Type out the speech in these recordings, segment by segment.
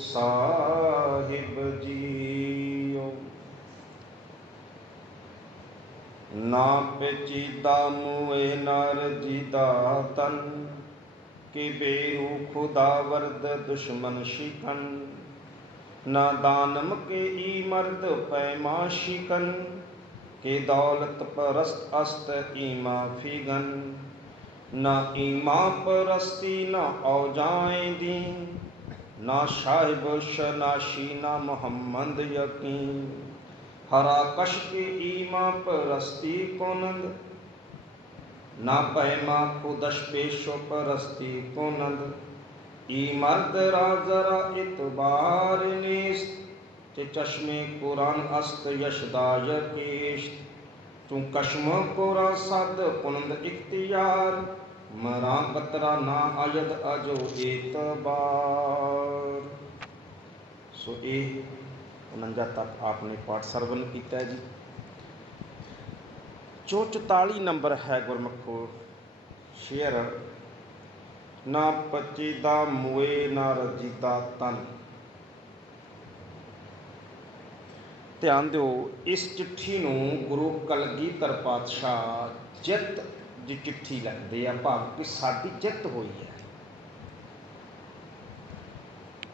साहिब जियो। ना पेचीदा मुए नर जीदा तन, कि बेरू खुदा वर्द दुश्मन शिकन। ना दानम के ई मर्द पैमा शिकन, के दौलत परस्त अस्त ईमा फिगन। ना ईमा परस्ती ना औजाए दीन, ना शाहिब शनाशी ना मोहम्मद यकीन। हरा कश के ईमा परस्ती कोनंद, ना पैमा खुदश पेशो परस्ती कोनंद। ई मर्द राजरा इतबार नेस्त, ते चश्मे कुरान अस्त यशदाय केश्त। तू कश्म कोरा सद कुनंद इख्तियार, मरा कतरा ना अयद अजो एतबार। सो ये 49 तक आपने पाठ सरवण किया जी। जो 44 नंबर है गुरमुखो शेयर, ना पचीदा मुए ना रजीदा तन। ध्यान दो, इस चिट्ठी नूं गुरु कलगीधर पातशाह जित दी चिट्ठी लिखते हैं, भाव कि साडी जित हुई है।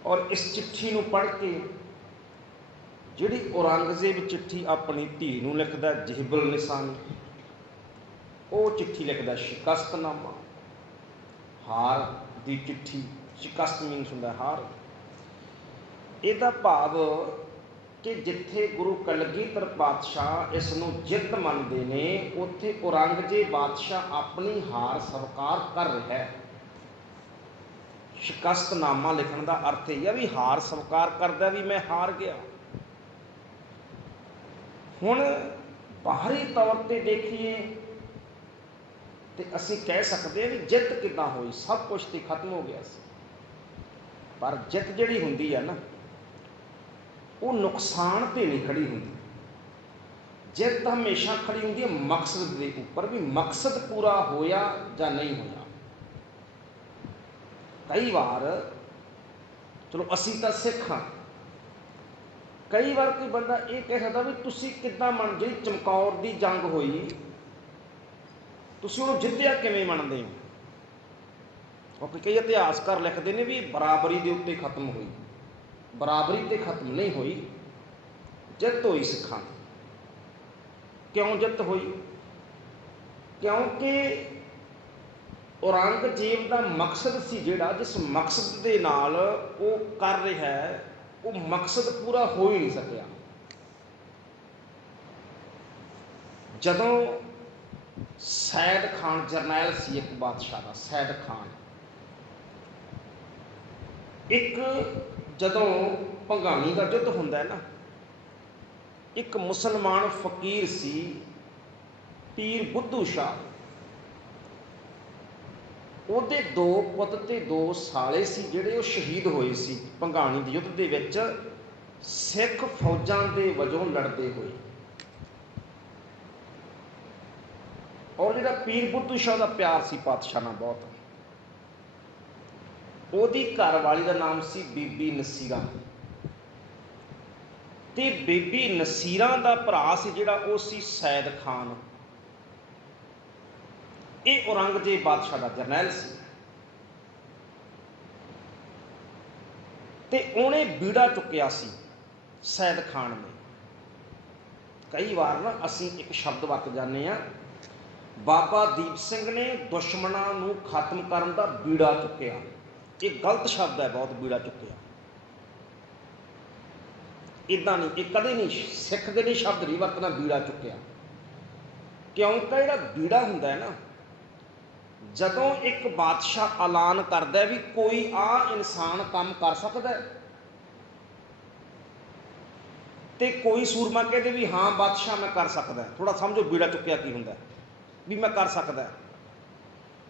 और इस चिट्ठी नूं पढ़ के जिहड़ी औरंगजेब चिट्ठी अपनी धी नूं लिखदा जहिबुल निसानी, वो चिट्ठी लिखदा शिकस्तनामा, हार दी चिट्ठी। शिकस्त मीनस हुंदा हार। इहदा भाव कि जिथे गुरु कलगीधर पातशाह इस नूं जित मनते ने, उत्थे औरंगजेब बादशाह अपनी हार स्वीकार कर रहा है। शिकस्तनामा लिखण का अर्थ यह है भी हार स्वीकार करदा भी मैं हार गया। हुण बाहरी तौर पर देखिए तो असीं कह सकते हैं भी जित किदां होई, सब कुछ तो खत्म हो गया सी। पर जित जिहड़ी हुंदी है ना, वो नुकसान पर नहीं खड़ी होंगी। जित हमेशा खड़ी होंगी है मकसद के उपर, भी मकसद पूरा होया या नहीं होया। कई बार चलो असी तो सिख हाँ, कई बार कोई बंदा ये कह सकता भी तुसी किदां मन, जी चमकौर की जंग हुई तुसी उहनूं जित्तिया किवें मनदे हो। क्योंकि कई इतिहासकार लिखते हैं भी बराबरी के उत्ते खत्म हुई, बराबरी ते खत्म नहीं हुई, जित हुई सिखां। क्यों जित हुई? क्योंकि औरंगजेब का मकसद सी जिहड़ा, जिस मकसद के नाल वो कर रहा है, वो मकसद पूरा हो ही नहीं सकिया। जदों सैद खान जरनैल सी एक बादशाह का, सैद खान, एक जदों भंगाणी का युद्ध हुंदा है ना, एक मुसलमान फकीर सी पीर बुद्धू शाह, ਉਹਦੇ दो पुत ते दो साले सी ਜਿਹੜੇ ਉਹ शहीद होए सी ਭੰਗਾਣੀ ਦੇ युद्ध ਦੇ ਵਿੱਚ सिख फौजां ਦੇ वजों लड़ते हुए। और ਜਿਹੜਾ पीर बुद्धू शाह ਦਾ प्यार सी पातशाह ਨਾਲ बहुत, ਉਹਦੀ घरवाली ਦਾ नाम सी बीबी नसीरा, ਤੇ बीबी नसीरा ਦਾ ਭਰਾ ਸੀ ਜਿਹੜਾ ਉਹ ਸੀ सैद खान। ये औरंगजेब बादशाह का जरनैल सी, ते उन्हें बीड़ा चुक्या सी सैद खान ने। कई बार ना असी एक शब्द वरत जाने आ, बाबा दीप सिंह ने दुश्मनों नूं खत्म करन दा बीड़ा चुक्या। ये गलत शब्द है बहुत, बीड़ा चुक्या इदां नहीं, ये कदे नहीं सिख दे नहीं शब्द नहीं वरतना बीड़ा चुक्या। क्योंकि जिहड़ा बीड़ा हुंदा है ना, जदों एक बादशाह ऐलान करदा भी कोई आ इंसान काम कर सकता है, तो कोई सूरमा कहते भी हाँ बादशाह मैं कर सकता, थोड़ा समझो बीड़ा चुक्या की हुंदा भी मैं कर सकता।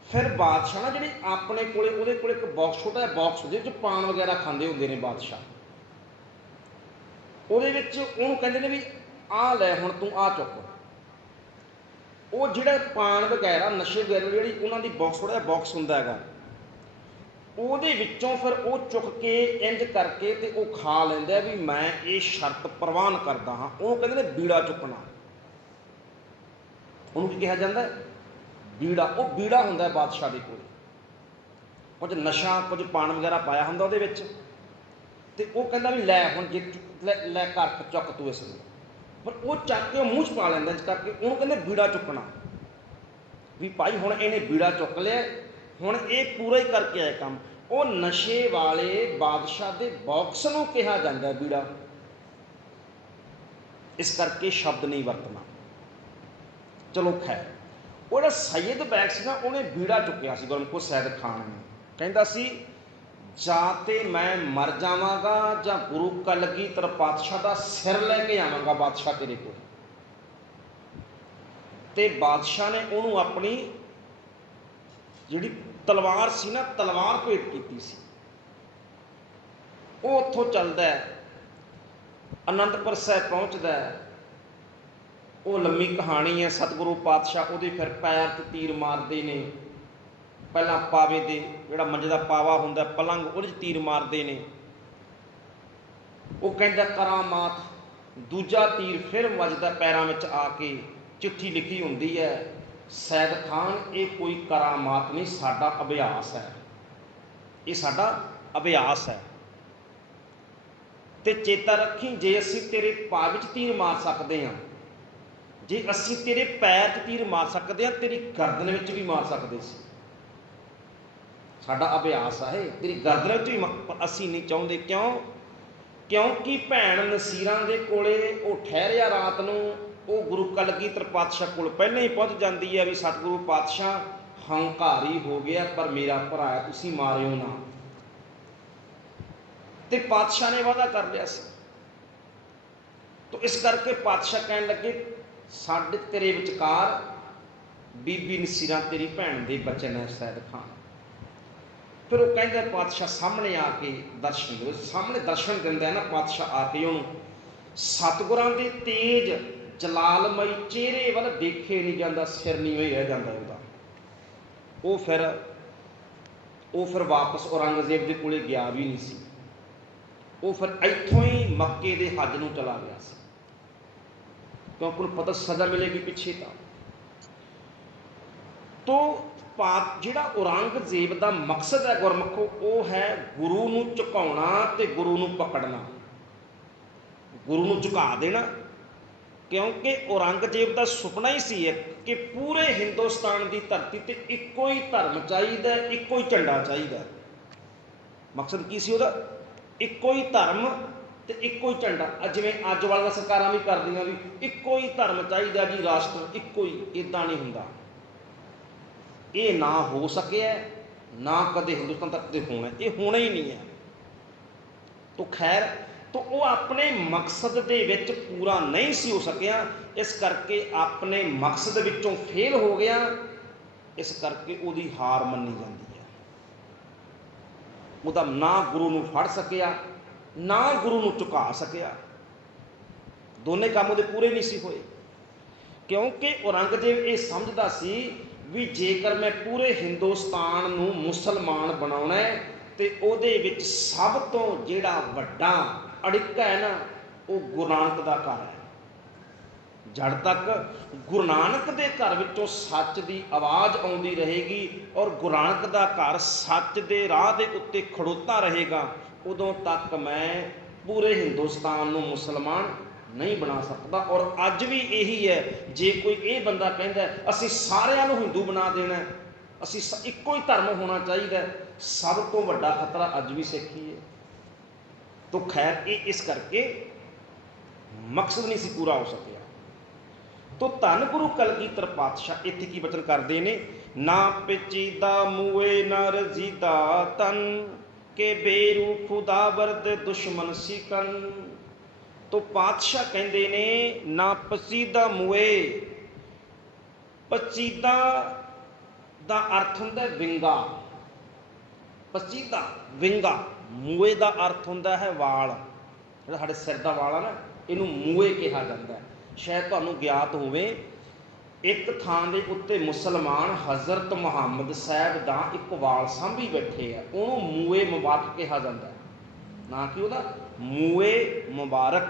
फिर बादशाह ना जी अपने कोले उहदे कोले एक बॉक्स, छोटा जिहा बॉक्स जिहदे विच पान वगैरह खांदे हुंदे ने बादशाह, उहदे विच उहनूं कहंदे ने भी आ लै हुण तूं आ चुक। वो जिहड़ा पान वगैरह नशे वगैरह जिहड़ी उन्हां दी बॉक्स, थोड़ा जिहा बॉक्स हुंदा हैगा, ਉਹਦੇ ਵਿੱਚੋਂ ਫਿਰ ਉਹ ਚੁੱਕ ਕੇ ਇੰਜ ਕਰਕੇ ਤੇ ਉਹ ਖਾ ਲੈਂਦਾ ਵੀ ਮੈਂ ਇਹ ਸ਼ਰਤ ਪ੍ਰਵਾਨ ਕਰਦਾ ਹਾਂ। ਉਹਨੂੰ ਕਹਿੰਦੇ ਨੇ ਬੀੜਾ ਚੁੱਕਣਾ। ਉਹਨੂੰ ਕੀ ਕਿਹਾ ਜਾਂਦਾ? ਬੀੜਾ। ਉਹ ਬੀੜਾ ਹੁੰਦਾ ਬਾਦਸ਼ਾਹ ਦੇ ਕੋਲ, ਕੁਝ ਨਸ਼ਾ ਕੁਝ ਪਾਣ ਵਗੈਰਾ ਪਾਇਆ ਹੁੰਦਾ ਉਹਦੇ ਵਿੱਚ, ਤੇ ਉਹ ਕਹਿੰਦਾ ਵੀ ਲੈ ਹੁਣ ਜੇ ਲੈ ਘਰ ਚੁੱਕ ਤੂੰ ਇਸ ਨੂੰ। ਪਰ ਉਹ ਚੱਕ ਕੇ ਉਹ ਮੂੰਹ 'ਚ ਪਾ ਲੈਂਦਾ, ਇਸ ਕਰਕੇ ਉਹਨੂੰ ਕਹਿੰਦੇ ਬੀੜਾ ਚੁੱਕਣਾ। ਵੀ ਭਾਈ ਹੁਣ ਇਹਨੇ ਬੀੜਾ ਚੁੱਕ ਲਿਆ, ਹੁਣ ਇਹ ਪੂਰਾ ਹੀ ਕਰਕੇ ਆਇਆ ਕੰਮ। ਉਹ ਨਸ਼ੇ ਵਾਲੇ ਬਾਦਸ਼ਾਹ ਦੇ ਬਾਕਸ ਨੂੰ ਕਿਹਾ ਜਾਂਦਾ ਬੀੜਾ, ਇਸ ਕਰਕੇ ਸ਼ਬਦ ਨਹੀਂ ਵਰਤਣਾ। ਚਲੋ ਖੈਰ, ਉਹ ਜਿਹੜਾ ਸੈਯਦ ਬੈਗ ਸੀ ਨਾ, ਉਹਨੇ ਬੀੜਾ ਚੁੱਕਿਆ ਸੀ ਗੁਰਮੁਖੋ ਸੈਦ ਖਾਨ ਨੇ। ਕਹਿੰਦਾ ਸੀ ਜਾਂ ਤੇ ਮੈਂ ਮਰ ਜਾਵਾਂਗਾ ਜਾਂ ਗੁਰੂ ਕਲਗੀਧਰ ਪਾਤਸ਼ਾਹ ਦਾ ਸਿਰ ਲੈ ਕੇ ਆਵਾਂਗਾ ਬਾਦਸ਼ਾਹ ਤੇਰੇ ਕੋਲ। ਤੇ ਬਾਦਸ਼ਾਹ ਨੇ ਉਹਨੂੰ ਆਪਣੀ ਜਿਹੜੀ ਤਲਵਾਰ ਸੀ ਨਾ, ਤਲਵਾਰ ਭੇਟ ਕੀਤੀ ਸੀ। ਉਹ ਉੱਥੋਂ ਚੱਲਦਾ, ਅਨੰਦਪੁਰ ਸਾਹਿਬ ਪਹੁੰਚਦਾ। ਉਹ ਲੰਮੀ ਕਹਾਣੀ ਹੈ। ਸਤਿਗੁਰੂ ਪਾਤਸ਼ਾਹ ਉਹਦੇ ਫਿਰ ਪੈਰ 'ਤੇ ਤੀਰ ਮਾਰਦੇ ਨੇ। ਪਹਿਲਾਂ ਪਾਵੇ ਦੇ, ਜਿਹੜਾ ਮੰਜੇ ਦਾ ਪਾਵਾ ਹੁੰਦਾ ਪਲੰਗ, ਉਹਦੇ 'ਚ ਤੀਰ ਮਾਰਦੇ ਨੇ। ਉਹ ਕਹਿੰਦਾ ਕਰਾਮਾਤ। ਦੂਜਾ ਤੀਰ ਫਿਰ ਵੱਜਦਾ ਪੈਰਾਂ ਵਿੱਚ ਆ ਕੇ। ਚਿੱਠੀ ਲਿਖੀ ਹੁੰਦੀ ਹੈ, ਸੈਦ ਖਾਨ ਇਹ ਕੋਈ ਕਰਾਮਾਤ ਨਹੀਂ, ਸਾਡਾ ਅਭਿਆਸ ਹੈ, ਇਹ ਸਾਡਾ ਅਭਿਆਸ ਹੈ। ਤੇ ਚੇਤਾ ਰੱਖੀ, ਜੇ ਅਸੀਂ ਤੇਰੇ ਪਾ ਵਿੱਚ ਤੀਰ ਮਾਰ ਸਕਦੇ ਹਾਂ, ਜੇ ਅਸੀਂ ਤੇਰੇ ਪੈਰ 'ਚ ਤੀਰ ਮਾਰ ਸਕਦੇ ਹਾਂ, ਤੇਰੀ ਗਰਦਨ ਵਿੱਚ ਵੀ ਮਾਰ ਸਕਦੇ ਸੀ। ਸਾਡਾ ਅਭਿਆਸ ਹੈ, ਤੇਰੀ ਗਰਦਨ ਵਿੱਚ ਵੀ ਅਸੀਂ ਨਹੀਂ ਚਾਹੁੰਦੇ। ਕਿਉਂ? ਕਿਉਂਕਿ ਭੈਣ ਨਸੀਰਾਂ ਦੇ ਕੋਲੇ ਉਹ ਠਹਿਰਿਆ ਰਾਤ ਨੂੰ। ਉਹ ਗੁਰੂ ਕਲਗੀਧਰ ਪਾਤਸ਼ਾਹ ਕੋਲ ਪਹਿਲਾਂ ਹੀ ਪਹੁੰਚ ਜਾਂਦੀ ਹੈ ਵੀ ਸਤਿਗੁਰੂ ਪਾਤਸ਼ਾਹ ਹੰਕਾਰੀ ਹੋ ਗਿਆ, ਪਰ ਮੇਰਾ ਭਰਾ ਹੈ, ਤੁਸੀਂ ਮਾਰਿਓ ਨਾ। ਤੇ ਪਾਤਸ਼ਾਹ ਨੇ ਵਾਅਦਾ ਕਰ ਲਿਆ ਸੀ। ਤੋ ਇਸ ਕਰਕੇ ਪਾਤਸ਼ਾਹ ਕਹਿਣ ਲੱਗੇ ਸਾਡੇ ਤੇਰੇ ਵਿਚਕਾਰ ਬੀਬੀ ਨਸੀਰਾਂ ਤੇਰੀ ਭੈਣ ਦੇ ਬਚਨ ਹੈ ਸੈਦ ਖਾਨ। ਫਿਰ ਉਹ ਕਹਿੰਦਾ ਪਾਤਸ਼ਾਹ ਸਾਹਮਣੇ ਆ ਕੇ ਦਰਸ਼ਨ ਦਿਓ। ਸਾਹਮਣੇ ਦਰਸ਼ਨ ਦਿੰਦਾ ਹੈ ਨਾ ਪਾਤਸ਼ਾਹ ਆ ਕੇ, ਉਹਨੂੰ ਸਤਿਗੁਰਾਂ ਦੇ ਤੇਜ ਜਲਾਲਮਈ ਚਿਹਰੇ ਵੱਲ ਦੇਖੇ ਨਹੀਂ ਜਾਂਦਾ, ਸਿਰ ਨੀਵੇਂ ਰਹਿ ਜਾਂਦਾ ਉਹਦਾ। ਉਹ ਫਿਰ ਵਾਪਸ ਔਰੰਗਜ਼ੇਬ ਦੇ ਕੋਲੇ ਗਿਆ ਵੀ ਨਹੀਂ ਸੀ। ਉਹ ਫਿਰ ਇੱਥੋਂ ਹੀ ਮੱਕੇ ਦੇ ਹੱਜ ਨੂੰ ਚਲਾ ਗਿਆ ਸੀ, ਕਿਉਂਕਿ ਉਹਨੂੰ ਪਤਾ ਸਜ਼ਾ ਮਿਲੇਗੀ ਪਿੱਛੇ ਤਾਂ ਜਿਹੜਾ ਔਰੰਗਜ਼ੇਬ ਦਾ ਮਕਸਦ ਹੈ ਗੁਰਮੁਖੋ, ਉਹ ਹੈ ਗੁਰੂ ਨੂੰ ਝੁਕਾਉਣਾ ਤੇ ਗੁਰੂ ਨੂੰ ਪਕੜਨਾ, ਗੁਰੂ ਨੂੰ ਝੁਕਾ ਦੇਣਾ। ਕਿਉਂਕਿ ਔਰੰਗਜ਼ੇਬ ਦਾ ਸੁਪਨਾ ਹੀ ਸੀ ਇੱਕ ਕਿ ਪੂਰੇ ਹਿੰਦੁਸਤਾਨ ਦੀ ਧਰਤੀ ਤੇ ਇੱਕੋ ਹੀ ਧਰਮ ਚਾਹੀਦਾ, ਇੱਕੋ ਹੀ ਝੰਡਾ ਚਾਹੀਦਾ। ਮਕਸਦ ਕੀ ਸੀ ਉਹਦਾ? ਇੱਕੋ ਹੀ ਧਰਮ ਤੇ ਇੱਕੋ ਹੀ ਝੰਡਾ। ਜਿਵੇਂ ਅੱਜ ਵਾਲੀਆਂ ਸਰਕਾਰਾਂ ਵੀ ਕਰਦੀਆਂ ਵੀ ਇੱਕੋ ਹੀ ਧਰਮ ਚਾਹੀਦਾ ਜੀ, ਰਾਸ਼ਟਰ ਇੱਕੋ ਹੀ। ਇੱਦਾਂ ਨਹੀਂ ਹੁੰਦਾ, ਇਹ ਨਾ ਹੋ ਸਕਿਆ, ਨਾ ਕਦੇ ਹਿੰਦੁਸਤਾਨ ਤੱਕ ਤੇ ਹੋਣਾ, ਇਹ ਹੋਣਾ ਹੀ ਨਹੀਂ ਹੈ। ਤੋ ਖੈਰ, ਤੋ ਉਹ ਆਪਣੇ ਮਕਸਦ ਦੇ ਵਿੱਚ ਪੂਰਾ ਨਹੀਂ ਸੀ ਹੋ ਸਕਿਆ, ਇਸ ਕਰਕੇ ਆਪਣੇ ਮਕਸਦ ਵਿੱਚੋਂ ਫੇਲ ਹੋ ਗਿਆ। ਇਸ ਕਰਕੇ ਉਹਦੀ ਹਾਰ ਮੰਨੀ ਜਾਂਦੀ ਹੈ। ਉਹਦਾ ਨਾ ਗੁਰੂ ਨੂੰ ਫੜ ਸਕਿਆ, ਨਾ ਗੁਰੂ ਨੂੰ ਝੁਕਾ ਸਕਿਆ। ਦੋਨੇ ਕੰਮ ਉਹਦੇ ਪੂਰੇ ਨਹੀਂ ਸੀ ਹੋਏ, ਕਿਉਂਕਿ ਔਰੰਗਜ਼ੇਬ ਇਹ ਸਮਝਦਾ ਸੀ ਵੀ ਜੇਕਰ ਮੈਂ ਪੂਰੇ ਹਿੰਦੁਸਤਾਨ ਨੂੰ ਮੁਸਲਮਾਨ ਬਣਾਉਣਾ ਤੇ ਉਹਦੇ ਵਿੱਚ ਸਭ ਤੋਂ ਜਿਹੜਾ ਵੱਡਾ ਅੜਿੱਕਾ ਹੈ ਨਾ, ਉਹ ਗੁਰੂ ਨਾਨਕ ਦਾ ਘਰ ਹੈ। ਜੜ ਤੱਕ ਗੁਰੂ ਨਾਨਕ ਦੇ ਘਰ ਵਿੱਚੋਂ ਸੱਚ ਦੀ ਆਵਾਜ਼ ਆਉਂਦੀ ਰਹੇਗੀ ਔਰ ਗੁਰੂ ਨਾਨਕ ਦਾ ਘਰ ਸੱਚ ਦੇ ਰਾਹ ਦੇ ਉੱਤੇ ਖੜੋਤਾ ਰਹੇਗਾ, ਉਦੋਂ ਤੱਕ ਮੈਂ ਪੂਰੇ ਹਿੰਦੁਸਤਾਨ ਨੂੰ ਮੁਸਲਮਾਨ ਨਹੀਂ ਬਣਾ ਸਕਦਾ। ਔਰ ਅੱਜ ਵੀ ਇਹੀ ਹੈ, ਜੇ ਕੋਈ ਇਹ ਬੰਦਾ ਕਹਿੰਦਾ ਅਸੀਂ ਸਾਰਿਆਂ ਨੂੰ ਹਿੰਦੂ ਬਣਾ ਦੇਣਾ, ਅਸੀਂ ਇੱਕੋ ਹੀ ਧਰਮ ਹੋਣਾ ਚਾਹੀਦਾ, ਸਭ ਤੋਂ ਵੱਡਾ ਖਤਰਾ ਅੱਜ ਵੀ ਸਿੱਖੀ ਹੈ। ਤੋ ਖੈਰ, ਇਹ ਇਸ ਕਰਕੇ ਮਕਸਦ ਨਹੀਂ ਸੀ ਪੂਰਾ ਹੋ ਸਕਿਆ। ਤੋ ਧੰਨ ਗੁਰੂ ਕਲਗੀਧਰ ਪਾਤਸ਼ਾਹ ਇੱਥੇ ਕੀ ਬਚਨ ਕਰਦੇ ਨੇ? ਨਾ ਪਚੀਦਾ ਮੂਏ ਨਾ ਰਜੀਦਾ ਤਨ ਕੇ ਬੇਰੂ ਖੁਦਾ ਵਰਦ ਦੁਸ਼ਮਨ ਸਿਕਨ। ਤੋ ਪਾਤਸ਼ਾਹ ਕਹਿੰਦੇ ਨੇ ਨਾ ਪਸੀਦਾ ਮੂਏ। ਪਚੀਦਾ ਦਾ ਅਰਥ ਹੁੰਦਾ ਵਿੰਗਾ, ਪਚੀਦਾ ਵਿੰਗਾ। ਮੂਏ ਦਾ ਅਰਥ ਹੁੰਦਾ ਹੈ ਵਾਲ, ਜਿਹੜਾ ਸਾਡੇ ਸਿਰ ਦਾ ਵਾਲ ਆ ਨਾ, ਇਹਨੂੰ ਮੂਏ ਕਿਹਾ ਜਾਂਦਾ। ਸ਼ਾਇਦ ਤੁਹਾਨੂੰ ਗਿਆਤ ਹੋਵੇ ਇੱਕ ਥਾਂ ਦੇ ਉੱਤੇ ਮੁਸਲਮਾਨ ਹਜ਼ਰਤ ਮੁਹੰਮਦ ਸਾਹਿਬ ਦਾ ਇੱਕ ਵਾਲ ਸਾਂਭੀ ਬੈਠੇ ਆ, ਉਹਨੂੰ ਮੂਏ ਮੁਬਾਰਕ ਕਿਹਾ ਜਾਂਦਾ, ਨਾ ਕਿ ਉਹਦਾ ਮੂਏ ਮੁਬਾਰਕ।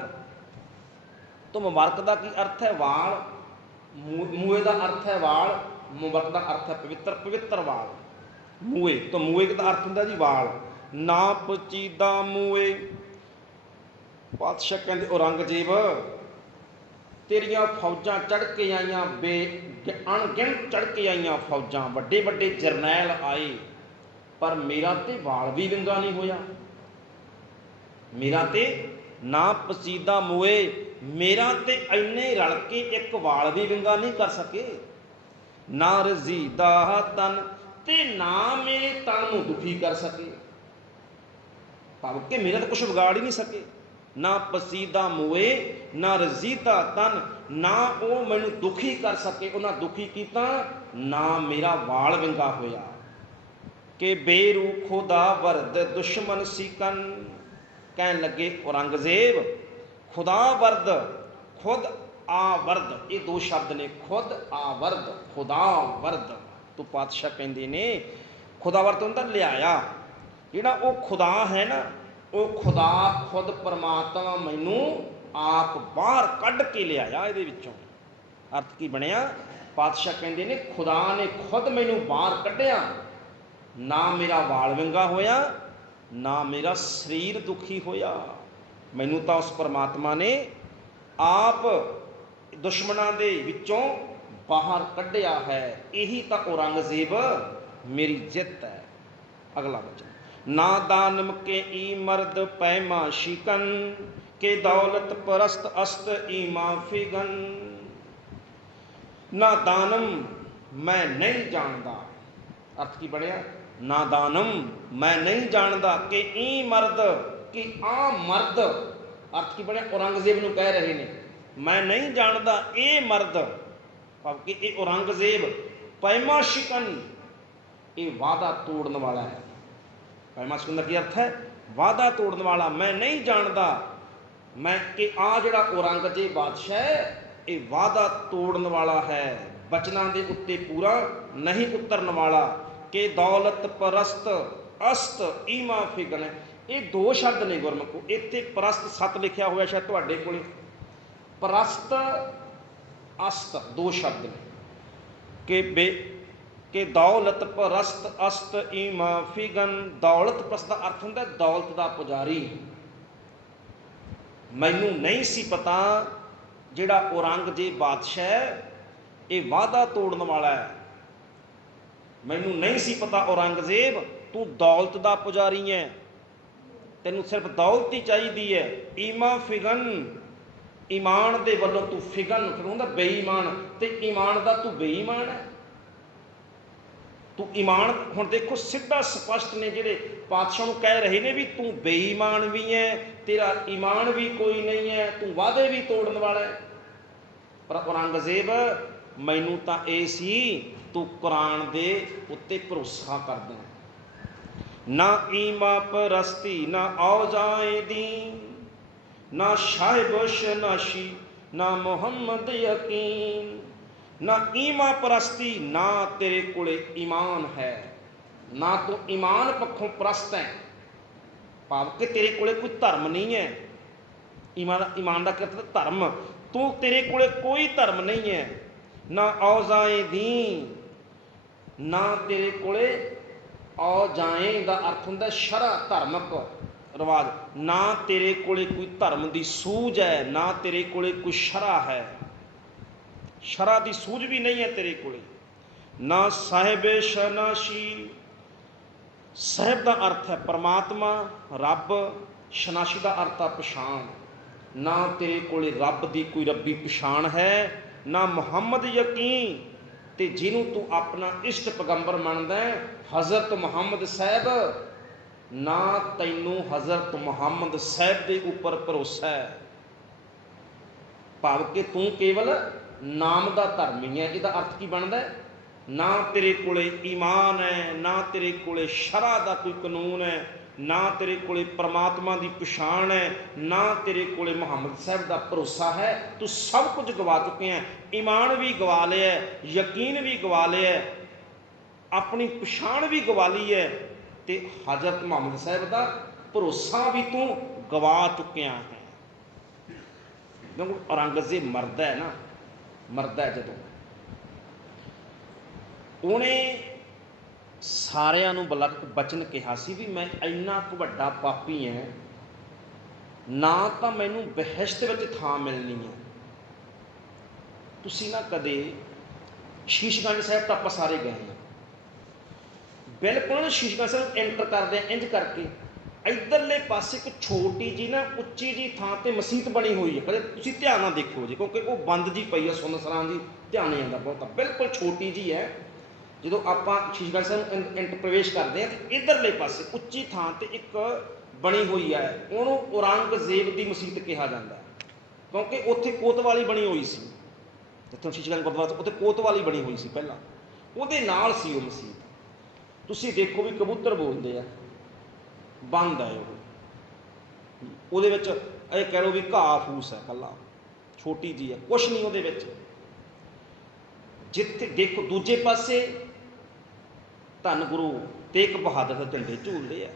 ਤੋਂ ਮੁਬਾਰਕ ਦਾ ਕੀ ਅਰਥ ਹੈ? ਵਾਲ। ਮੂਏ ਦਾ ਅਰਥ ਹੈ ਵਾਲ, ਮੁਬਾਰਕ ਦਾ ਅਰਥ ਹੈ ਪਵਿੱਤਰ, ਪਵਿੱਤਰ ਵਾਲ। ਮੂਏ ਤੋਂ ਮੂਏ ਦਾ ਅਰਥ ਹੁੰਦਾ ਜੀ ਵਾਲ। ਨਾ ਪਚੀਦਾ ਮੂਏ, ਪਾਤਸ਼ਾਹ ਕਹਿੰਦੇ ਔਰੰਗਜ਼ੇਬ ਤੇਰੀਆਂ ਫੌਜਾਂ ਚੜ੍ਹ ਕੇ ਆਈਆਂ, ਅਣਗਿਣਤ ਚੜ੍ਹ ਕੇ ਆਈਆਂ ਫੌਜਾਂ, ਵੱਡੇ ਵੱਡੇ ਜਰਨੈਲ ਆਏ, ਪਰ ਮੇਰਾ ਤੇ ਵਾਲ ਵੀ ਵਿੰਗਾ ਨਹੀਂ ਹੋਇਆ। ਮੇਰਾ ਤੇ ਨਾ ਪਸੀਦਾ ਮੋਏ, ਮੇਰਾ ਤੇ ਇੰਨੇ ਰਲ ਕੇ ਇੱਕ ਵਾਲ ਵੀ ਵਿੰਗਾ ਨਹੀਂ ਕਰ ਸਕੇ। ਨਾ ਰਜ਼ੀਦਾ ਤਨ, ਤੇ ਨਾ ਮੇਰੇ ਤਨ ਨੂੰ ਦੁਖੀ ਕਰ ਸਕੇ, ਭਾਵ ਕਿ ਮੇਰਾ ਤਾਂ ਕੁਛ ਵਿਗਾੜ ਹੀ ਨਹੀਂ ਸਕੇ। ਨਾ ਪਸੀਦਾ ਮੋਏ ਨਾ ਰਜ਼ੀਦਾ ਤਨ, ਨਾ ਉਹ ਮੈਨੂੰ ਦੁਖੀ ਕਰ ਸਕੇ, ਉਹਨਾਂ ਦੁਖੀ ਕੀਤਾ, ਨਾ ਮੇਰਾ ਵਾਲ ਵਿੰਗਾ ਹੋਇਆ। ਕਿ ਬੇਰੂ ਖੁਦਾ ਵਰਦ ਦੁਸ਼ਮਨ ਸੀਕਨ, ਕਹਿਣ ਲੱਗੇ ਔਰੰਗਜ਼ੇਬ ਖੁਦਾ ਵਰਦ, ਖੁਦ ਆ ਵਰਦ, ਇਹ ਦੋ ਸ਼ਬਦ ਨੇ, ਖੁਦ ਆ ਵਰਦ, ਖੁਦਾ ਵਰਦ। ਤੋਂ ਪਾਤਸ਼ਾਹ ਕਹਿੰਦੇ ਨੇ ਖੁਦਾ ਵਰਦ ਹੁੰਦਾ ਲਿਆਇਆ, ਜਿਹੜਾ ਉਹ ਖੁਦਾ ਹੈ ਨਾ, ਉਹ ਖੁਦਾ ਖੁਦ ਪਰਮਾਤਮਾ ਮੈਨੂੰ ਆਪ ਬਾਹਰ ਕੱਢ ਕੇ ਲਿਆਇਆ ਇਹਦੇ ਵਿੱਚੋਂ। ਅਰਥ ਕੀ ਬਣਿਆ? ਪਾਤਸ਼ਾਹ ਕਹਿੰਦੇ ਨੇ ਖੁਦਾ ਨੇ ਖੁਦ ਮੈਨੂੰ ਬਾਹਰ ਕੱਢਿਆ, ਨਾ ਮੇਰਾ ਵਾਲ ਵਿੰਗਾ ਹੋਇਆ, ਨਾ ਮੇਰਾ ਸਰੀਰ ਦੁਖੀ ਹੋਇਆ। ਮੈਨੂੰ ਤਾਂ ਉਸ ਪਰਮਾਤਮਾ ਨੇ ਆਪ ਦੁਸ਼ਮਣਾਂ ਦੇ ਵਿੱਚੋਂ ਬਾਹਰ ਕੱਢਿਆ ਹੈ। ਇਹੀ ਤਾਂ ਔਰੰਗਜ਼ੇਬ ਮੇਰੀ ਜਿੱਤ ਹੈ। ਅਗਲਾ ਵਚਨ, ਨਾ ਦਾਨਮ ਕੇ ਈ ਮਰਦ ਪੈਮਾ ਸ਼ਿਕਨ, ਕੇ ਦੌਲਤ ਪਰਸਤ ਅਸਤ ਈਮਾ ਫਿਗਨ। ਨਾ ਦਾਨਮ ਮੈਂ ਨਹੀਂ ਜਾਣਦਾ, ਅਰਥ ਕੀ ਬਣਿਆ? ਨਾ ਦਾਨਮ ਮੈਂ ਨਹੀਂ ਜਾਣਦਾ, ਕਿ ਈ ਮਰਦ, ਕਿ ਆ ਮਰਦ, ਅਰਥ ਕੀ ਬਣਿਆ? ਔਰੰਗਜ਼ੇਬ ਨੂੰ ਕਹਿ ਰਹੇ ਨੇ ਮੈਂ ਨਹੀਂ ਜਾਣਦਾ ਇਹ ਮਰਦ, ਭਾਵ ਕਿ ਇਹ ਔਰੰਗਜ਼ੇਬ ਪੈਮਾ ਸ਼ਿਕਨ, ਇਹ ਵਾਅਦਾ ਤੋੜਨ ਵਾਲਾ ਹੈ। ਪੈਮਾ ਸ਼ਿਕਨ ਦਾ ਕੀ ਅਰਥ ਹੈ? ਵਾਅਦਾ ਤੋੜਨ ਵਾਲਾ। ਮੈਂ ਨਹੀਂ ਜਾਣਦਾ ਮੈਂ ਕਿ ਆ ਜਿਹੜਾ ਔਰੰਗਜ਼ੇਬ ਬਾਦਸ਼ਾਹ ਹੈ, ਇਹ ਵਾਅਦਾ ਤੋੜਨ ਵਾਲਾ ਹੈ, ਬਚਨਾਂ ਦੇ ਉੱਤੇ ਪੂਰਾ ਨਹੀਂ ਉਤਰਨ ਵਾਲਾ। ਕਿ ਦੌਲਤ ਪਰਸਤ ਅਸਤ ਈਮਾ ਫਿਗਨ, ਇਹ ਦੋ ਸ਼ਬਦ ਨੇ ਗੁਰਮੁਖੋ। ਇੱਥੇ ਪਰਸਤ ਸਤ ਲਿਖਿਆ ਹੋਇਆ ਸ਼ਾਇਦ ਤੁਹਾਡੇ ਕੋਲ, ਪਰਸਤ ਅਸਤ ਦੋ ਸ਼ਬਦ ਨੇ। ਕਿ ਦੌਲਤ ਪਰਸਤ ਅਸਤ ਈਮਾ ਫਿਗਨ, ਦੌਲਤ ਪਰਸਤ ਦਾ ਅਰਥ ਹੁੰਦਾ ਦੌਲਤ ਦਾ ਪੁਜਾਰੀ। ਮੈਨੂੰ ਨਹੀਂ ਸੀ ਪਤਾ ਜਿਹੜਾ ਔਰੰਗਜ਼ੇਬ ਬਾਦਸ਼ਾਹ ਹੈ ਇਹ ਵਾਅਦਾ ਤੋੜਨ ਵਾਲਾ ਹੈ। ਮੈਨੂੰ ਨਹੀਂ ਸੀ ਪਤਾ ਔਰੰਗਜ਼ੇਬ ਤੂੰ ਦੌਲਤ ਦਾ ਪੁਜਾਰੀ ਹੈ, ਤੈਨੂੰ ਸਿਰਫ ਦੌਲਤ ਹੀ ਚਾਹੀਦੀ ਹੈ। ਈਮਾ ਫਿਗਨ, ਈਮਾਨ ਦੇ ਵੱਲੋਂ ਤੂੰ ਫਿਗਨ, ਫਿਰ ਹੁੰਦਾ ਬੇਈਮਾਨ, ਤੇ ਈਮਾਨ ਦਾ ਤੂੰ ਬੇਈਮਾਨ ਹੈ। ਤੂੰ ਈਮਾਨ, ਹੁਣ ਦੇਖੋ ਸਿੱਧਾ ਸਪਸ਼ਟ ਨੇ ਜਿਹੜੇ ਪਾਤਸ਼ਾਹ ਨੂੰ ਕਹਿ ਰਹੇ ਨੇ ਵੀ ਤੂੰ ਬੇਈਮਾਨ ਵੀ ਹੈ, ਤੇਰਾ ਈਮਾਨ ਵੀ ਕੋਈ ਨਹੀਂ ਹੈ, ਤੂੰ ਵਾਅਦੇ ਵੀ ਤੋੜਨ ਵਾਲਾ ਹੈ। ਪਰ ਔਰੰਗਜ਼ੇਬ ਮੈਨੂੰ ਤਾਂ ਇਹ ਸੀ ਤੂੰ ਕੁਰਾਨ ਦੇ ਉੱਤੇ ਭਰੋਸਾ ਕਰਦਾ। ਨਾ ਈਮਾ ਪਰਸਤੀ ਨਾ ਔਜ਼ਾਏ ਦੀਨ, ਨਾ ਸਾਹਿਬਸ਼ ਨਾਸ਼ੀ ਨਾ ਮੁਹੰਮਦ ਯਕੀਨ। ਨਾ ਈਮਾ ਪਰਸਤੀ, ਨਾ ਤੇਰੇ ਕੋਲੇ ਈਮਾਨ ਹੈ, ਨਾ ਤੂੰ ਈਮਾਨ ਪੱਖੋਂ ਪ੍ਰਸਤ ਹੈ, ਭਾਵ ਕਿ ਤੇਰੇ ਕੋਲੇ ਕੋਈ ਧਰਮ ਨਹੀਂ ਹੈ। ਈਮਾਨ ਦਾ ਅਰਥ ਧਰਮ, ਤੂੰ ਤੇਰੇ ਕੋਲੇ ਕੋਈ ਧਰਮ ਨਹੀਂ ਹੈ। ਨਾ ਔਜ਼ਾਏ ਦੀਨ, ਨਾ ਤੇਰੇ ਕੋਲੇ ਔਜ਼ਾਏ ਦਾ ਅਰਥ ਹੁੰਦਾ ਸ਼ਰਅ, ਧਾਰਮਿਕ ਰਿਵਾਜ, ਨਾ ਤੇਰੇ ਕੋਲੇ ਕੋਈ ਧਰਮ ਦੀ ਸੂਝ ਹੈ, ਨਾ ਤੇਰੇ ਕੋਲੇ ਕੋਈ ਸ਼ਰਅ ਹੈ, ਸ਼ਰਅ ਦੀ ਸੂਝ ਵੀ ਨਹੀਂ ਹੈ ਤੇਰੇ ਕੋਲੇ। ਨਾ ਸਾਹਿਬੇ ਸ਼ਨਾਸ਼ੀ, ਸਾਹਿਬ ਦਾ ਅਰਥ ਹੈ ਪਰਮਾਤਮਾ, ਰੱਬ, ਸ਼ਨਾਸ਼ੀ ਦਾ ਅਰਥ ਹੈ ਪਛਾਣ। ਨਾ ਤੇਰੇ ਕੋਲੇ ਰੱਬ ਦੀ ਕੋਈ ਰੱਬੀ ਪਛਾਣ ਹੈ, ਨਾ ਮੁਹੰਮਦ ਯਕੀਨ, ਤੇ ਜਿਹਨੂੰ ਤੂੰ ਆਪਣਾ ਇਸ਼ਟ ਪੈਗੰਬਰ ਮੰਨਦਾ ਹਜ਼ਰਤ ਮੁਹੰਮਦ ਸਾਹਿਬ, ਨਾ ਤੈਨੂੰ ਹਜ਼ਰਤ ਮੁਹੰਮਦ ਸਾਹਿਬ ਦੇ ਉੱਪਰ ਭਰੋਸਾ ਹੈ, ਭਾਵ ਕਿ ਤੂੰ ਕੇਵਲ ਨਾਮ ਦਾ ਧਰਮੀ ਹੈ। ਇਹਦਾ ਅਰਥ ਕੀ ਬਣਦਾ? ਨਾ ਤੇਰੇ ਕੋਲੇ ਈਮਾਨ ਹੈ, ਨਾ ਤੇਰੇ ਕੋਲੇ ਸ਼ਰਅ ਦਾ ਕੋਈ ਕਾਨੂੰਨ ਹੈ, ना तेरे कोले परमात्मा की पछाण है, ना तेरे कोले मुहम्मद साहब का भरोसा है। तू सब कुछ गवा चुके हैं, ईमान भी गवा लिया, यकीन भी गवा लिया, अपनी पछाण भी गवा ली है, तो हजरत मुहम्मद साहब का भरोसा भी तू गवा चुकिया है। क्योंकि औरंगजेब मरदा है ना, मरदा है जदों उन्हें सारिਆਂ ਨੂੰ बचन कहा सी भी मैं इन्ना ਕੁ ਵੱਡਾ पापी है, ना तो मैनू बहिश्त विच थां मिलनी है। तुसीं ना कदे शीशगंज साहब तो आपां सारे गए हैं, बिल्कुल शीशगंज साहब एंटर करदे इंज करके इधरले पासे एक छोटी जी ना उच्ची जी थां ते मसीत बनी हुई है। कदे तुसीं ध्यान नाल देखो जी, क्योंकि वो बंद जी पई है सुनसरां जी, ध्यान नहीं आंदा बहुत, बिल्कुल छोटी जी है। जो आप शीशगंज साहब इंटर प्रवेश करते हैं तो इधरले पासे उच्ची थां ते एक बनी हुई है, उन्होंने औरंगजेब की मसीत कहा जाता है, क्योंकि उत्थे कोतवाली बनी हुई सी, जितों शीशगंज गुरुद्वारा उत्थे कोतवाली बनी हुई सी पहला, उहदे नाल सी वो मसीत। तुसीं देखो भी कबूतर बोलते हैं, बंद है वो, कह लो भी घाह फूस है, कला छोटी जी है, कुछ नहीं उहदे विच। जिथे देखो दूजे पासे धन गुरु तेग बहादुर के झंडे झूलते हैं।